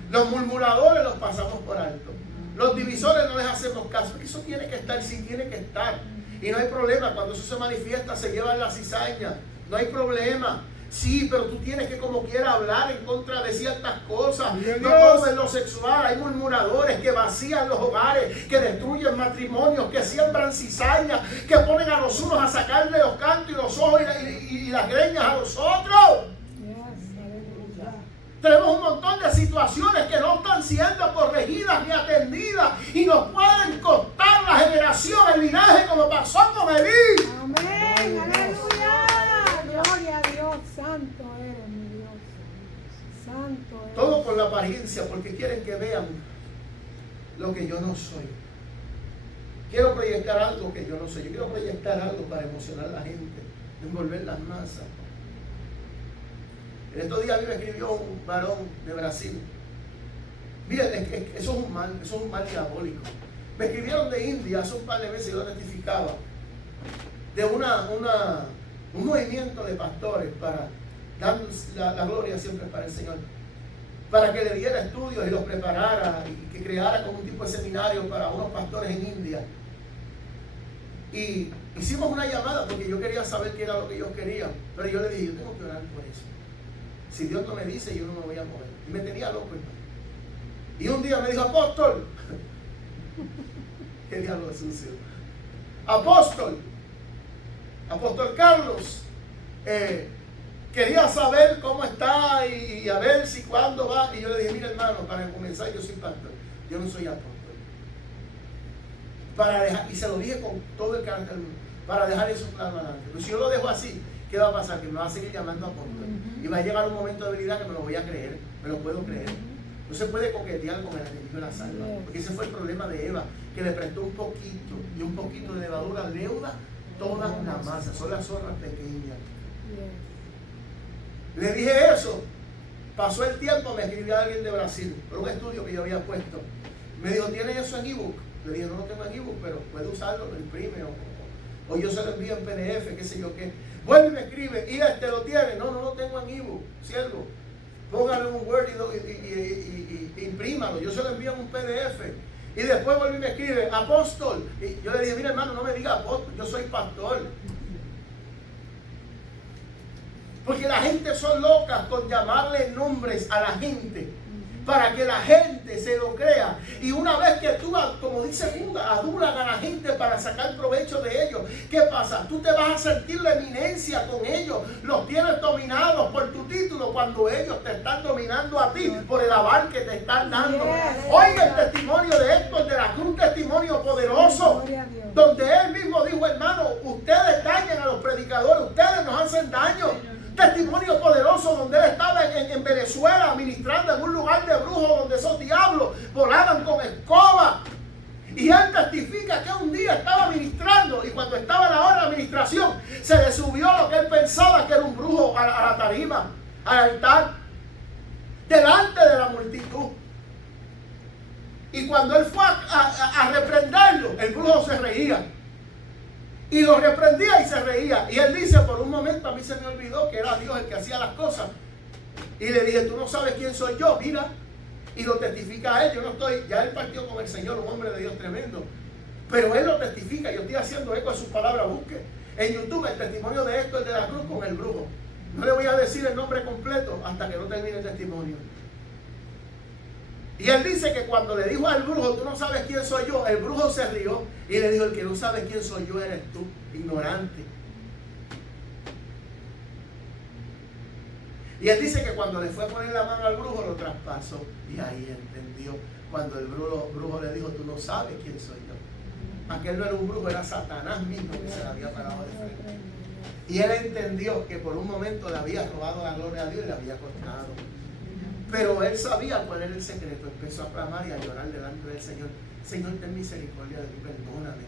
Los murmuradores los pasamos por alto. Los divisores no les hacemos caso, porque eso tiene que estar, sí tiene que estar. Y no hay problema, cuando eso se manifiesta, se lleva en la cizaña. No hay problema. Sí, pero tú tienes que como quiera hablar en contra de ciertas cosas. No todo en lo sexual. Hay murmuradores que vacían los hogares, que destruyen matrimonios, que siembran cizaña, que ponen a los unos a sacarle los cantos y los ojos y las greñas a los otros. Tenemos un montón de situaciones que no están siendo corregidas ni atendidas y nos pueden costar la generación, el linaje, como pasó con Elí. Amén, aleluya. Gloria a Dios, santo eres mi Dios. Santo eres. Todo por la apariencia, porque quieren que vean lo que yo no soy. Quiero proyectar algo que yo no soy. Yo quiero proyectar algo para emocionar a la gente, envolver las masas. En estos días a mí me escribió un varón de Brasil. Miren, eso es un mal diabólico. Me escribieron de India hace un par de meses, yo lo testificaba, de un movimiento de pastores para dar la gloria siempre para el Señor, para que le diera estudios y los preparara y que creara como un tipo de seminario para unos pastores en India. Y hicimos una llamada porque yo quería saber qué era lo que ellos querían, pero yo le dije, yo tengo que orar por eso. Si Dios no me dice, yo no me voy a mover. Y me tenía loco, hermano. Y un día me dijo, apóstol, qué diablo sucio, apóstol Carlos, quería saber cómo está y a ver si cuándo va. Y yo le dije, mira hermano, para comenzar yo soy pastor, yo no soy apóstol. Y se lo dije con todo el carácter del mundo, para dejar eso claro adelante. Pero si yo lo dejo así, ¿qué va a pasar? Que me va a seguir llamando apóstol. Y va a llegar un momento de debilidad que me lo voy a creer, me lo puedo creer. No se puede coquetear con el enemigo de la salva, porque ese fue el problema de Eva, que le prestó un poquito, y un poquito de levadura leuda toda la masa, son las zorras pequeñas. Le dije eso, pasó el tiempo, me escribió alguien de Brasil, por un estudio que yo había puesto. Me dijo, ¿tienes eso en ebook? Le dije, no lo tengo en ebook, pero puede usarlo, lo imprime, o yo se lo envío en PDF, qué sé yo qué. Vuelve y me escribe, y lo tiene. No lo tengo en ebook, siervo. Póngalo en un Word y imprímalo. Yo se lo envío en un PDF. Y después vuelve y me escribe, apóstol. Y yo le dije, mira hermano, no me diga apóstol, yo soy pastor. Porque la gente son locas con llamarle nombres a la gente, para que la gente se lo crea. Y una vez que tú, como dice Judas, adulan a la gente para sacar provecho de ellos, ¿qué pasa? Tú te vas a sentir la eminencia con ellos. Los tienes dominados por tu título cuando ellos te están dominando a ti por el aval que te están dando. Oiga el testimonio de Héctor de la Cruz, un testimonio poderoso, donde él mismo dijo, hermano, ustedes dañan a los predicadores, ustedes nos hacen daño. Testimonio poderoso donde él estaba en Venezuela ministrando en un lugar de brujos donde esos diablos volaban con escoba. Y él testifica que un día estaba ministrando y cuando estaba la hora de administración se le subió lo que él pensaba que era un brujo a la tarima, al altar, delante de la multitud. Y cuando él fue a reprenderlo, el brujo se reía. Y lo reprendía y se reía. Y él dice, por un momento a mí se me olvidó que era Dios el que hacía las cosas. Y le dije, tú no sabes quién soy yo, mira. Y lo testifica a él, yo no estoy, ya él partió con el Señor, un hombre de Dios tremendo. Pero él lo testifica, yo estoy haciendo eco de sus palabras, busque en YouTube el testimonio de Héctor de la Cruz con el brujo. No le voy a decir el nombre completo hasta que no termine el testimonio. Y él dice que cuando le dijo al brujo, tú no sabes quién soy yo, el brujo se rió y le dijo, el que no sabe quién soy yo eres tú, ignorante. Y él dice que cuando le fue a poner la mano al brujo, lo traspasó. Y ahí entendió cuando el brujo le dijo, tú no sabes quién soy yo. Aquel no era un brujo, era Satanás mismo que se le había parado de frente. Y él entendió que por un momento le había robado la gloria a Dios y le había costado. Pero él sabía cuál era el secreto. Empezó a clamar y a llorar delante del Señor. Señor, ten misericordia de mí, perdóname.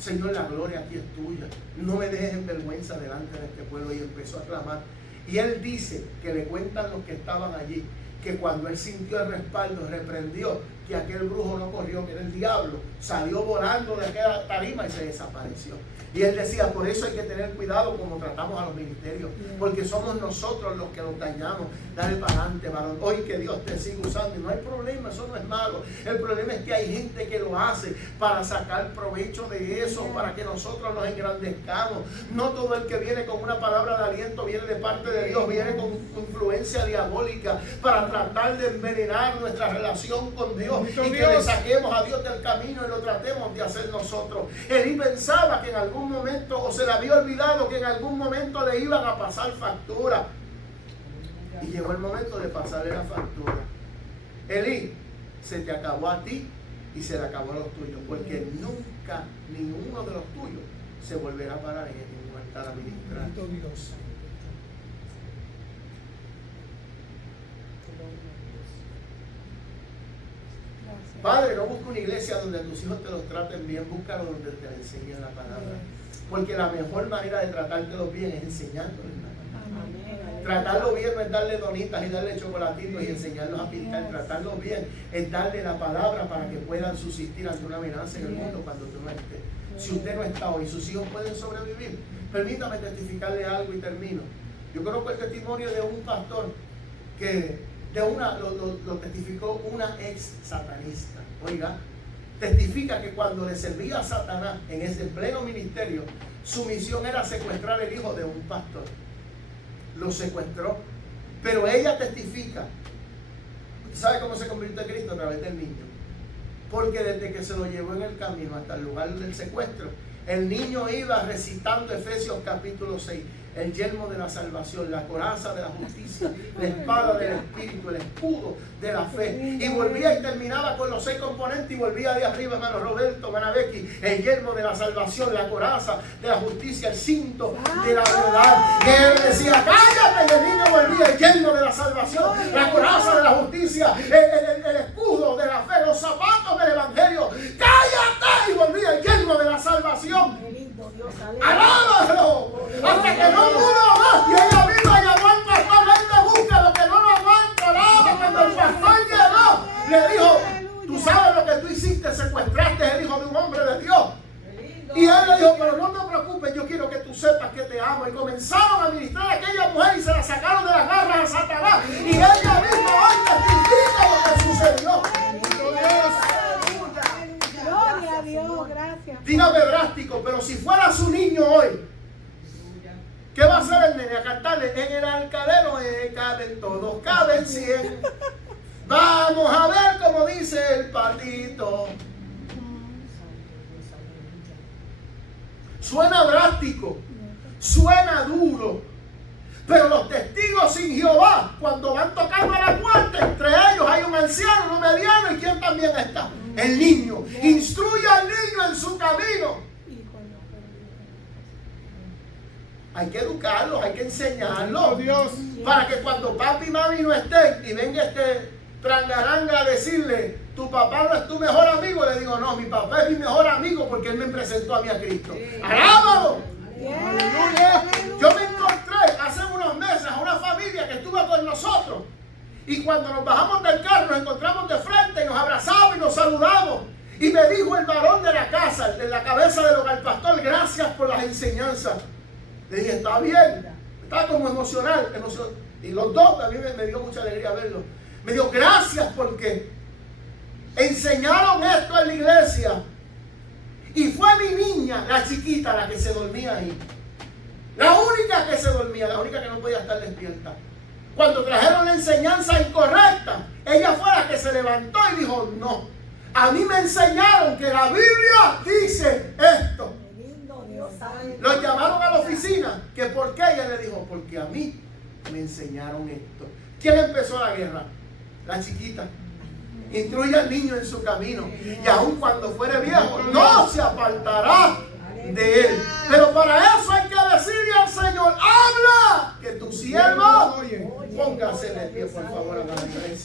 Señor, la gloria aquí es tuya. No me dejes en vergüenza delante de este pueblo. Y empezó a clamar. Y él dice que le cuentan los que estaban allí, que cuando él sintió el respaldo, reprendió que aquel brujo no corrió, que era el diablo, salió volando de aquella tarima y se desapareció. Y él decía, por eso hay que tener cuidado como tratamos a los ministerios, porque somos nosotros los que los dañamos. Dale para adelante, varón. Hoy que Dios te siga usando, y no hay problema, eso no es malo. El problema es que hay gente que lo hace para sacar provecho de eso, para que nosotros nos engrandezcamos. No todo el que viene con una palabra de aliento viene de parte de Dios, viene con influencia diabólica para tratar de envenenar nuestra relación con Dios y que le saquemos a Dios del camino y lo tratemos de hacer nosotros. Elí pensaba que en algún momento, o se le había olvidado que en algún momento le iban a pasar factura. Y llegó el momento de pasarle la factura. Elí, se te acabó a ti y se le acabó a los tuyos, porque nunca ninguno de los tuyos se volverá a parar en el altar a ministrar. Dios. Padre, no busca una iglesia donde tus hijos te los traten bien, búscalo donde te enseñen la palabra. Porque la mejor manera de tratártelos bien es enseñándoles la palabra. Tratarlo bien no es darle donitas y darle chocolatitos y enseñarlos a pintar. Tratarlos bien es darle la palabra para que puedan subsistir ante una amenaza en el mundo cuando tú no estés. Si usted no está hoy, sus hijos pueden sobrevivir. Permítame testificarle algo y termino. Yo conozco el testimonio de un pastor que lo testificó una ex satanista. Oiga, testifica que cuando le servía a Satanás en ese pleno ministerio, su misión era secuestrar el hijo de un pastor. Lo secuestró, pero ella testifica. ¿Sabe cómo se convirtió en Cristo? A través del niño. Porque desde que se lo llevó en el camino hasta el lugar del secuestro, el niño iba recitando Efesios capítulo 6, el yelmo de la salvación, la coraza de la justicia, la espada del Espíritu, el escudo de la fe. Y volvía y terminaba con los 6 componentes y volvía de arriba, hermano Roberto Manabecchi, el yelmo de la salvación, la coraza de la justicia, el cinto de la verdad. Y él decía, cállate, y el niño volvía, el yelmo de la salvación, la coraza de la justicia, el escudo de la fe, los zapatos del evangelio. Cállate, y volvía el yelmo de la salvación. ¡Alábalo! Hasta que no pudo más. Y ella misma llamó al pastor, vente, busca lo que no lo aguanta. Alaba. Cuando el pastor llegó, le dijo, tú sabes lo que tú hiciste, secuestraste el hijo de un hombre de Dios. Y él le dijo, pero no te preocupes, yo quiero que tú sepas que te amo. Y comenzaron a ministrar a aquella mujer y se la sacaron de las garras a Satanás. Y ella misma hoy testifica lo que sucedió. Gloria a Dios, gracias. Dígame drástico, pero si fuera su niño hoy, ¿qué va a hacer el nene? A cantarle en el alcalero, caben todos, caben 100. Vamos a ver cómo dice el patito. Suena drástico, suena duro, pero los testigos sin Jehová, cuando van tocando a la puerta, entre ellos hay un anciano, un mediano, y ¿quién también está? El niño. Instruye al niño en su camino. Hay que educarlos, hay que enseñarlos. Dios. Para que cuando papi y mami no estén y venga este trangaranga a decirle, tu papá no es tu mejor amigo, le digo, no, mi papá es mi mejor amigo porque él me presentó a mí a Cristo. ¡Alábalo! ¡Aleluya! Yo me encontré hace unos meses a una familia que estuvo con nosotros. Y cuando nos bajamos del carro nos encontramos de frente y nos abrazamos y nos saludamos. Y me dijo el varón de la casa, de la cabeza del hogar, pastor, gracias por las enseñanzas. Le dije, está bien, está como emocional. Y los dos, a mí me dio mucha alegría verlo. Me dijo, gracias porque enseñaron esto en la iglesia. Y fue mi niña, la chiquita, la que se dormía ahí. La única que se dormía, la única que no podía estar despierta. Cuando trajeron la enseñanza incorrecta, ella fue la que se levantó y dijo, no. A mí me enseñaron que la Biblia dice esto. Lo llamaron a la oficina. ¿Que por qué? Ella le dijo, porque a mí me enseñaron esto. ¿Quién empezó la guerra? La chiquita. Instruye al niño en su camino. Y aun cuando fuere viejo, no se apartará de él. Pero para eso hay que decirle Póngase de pie, por favor, a la iglesia.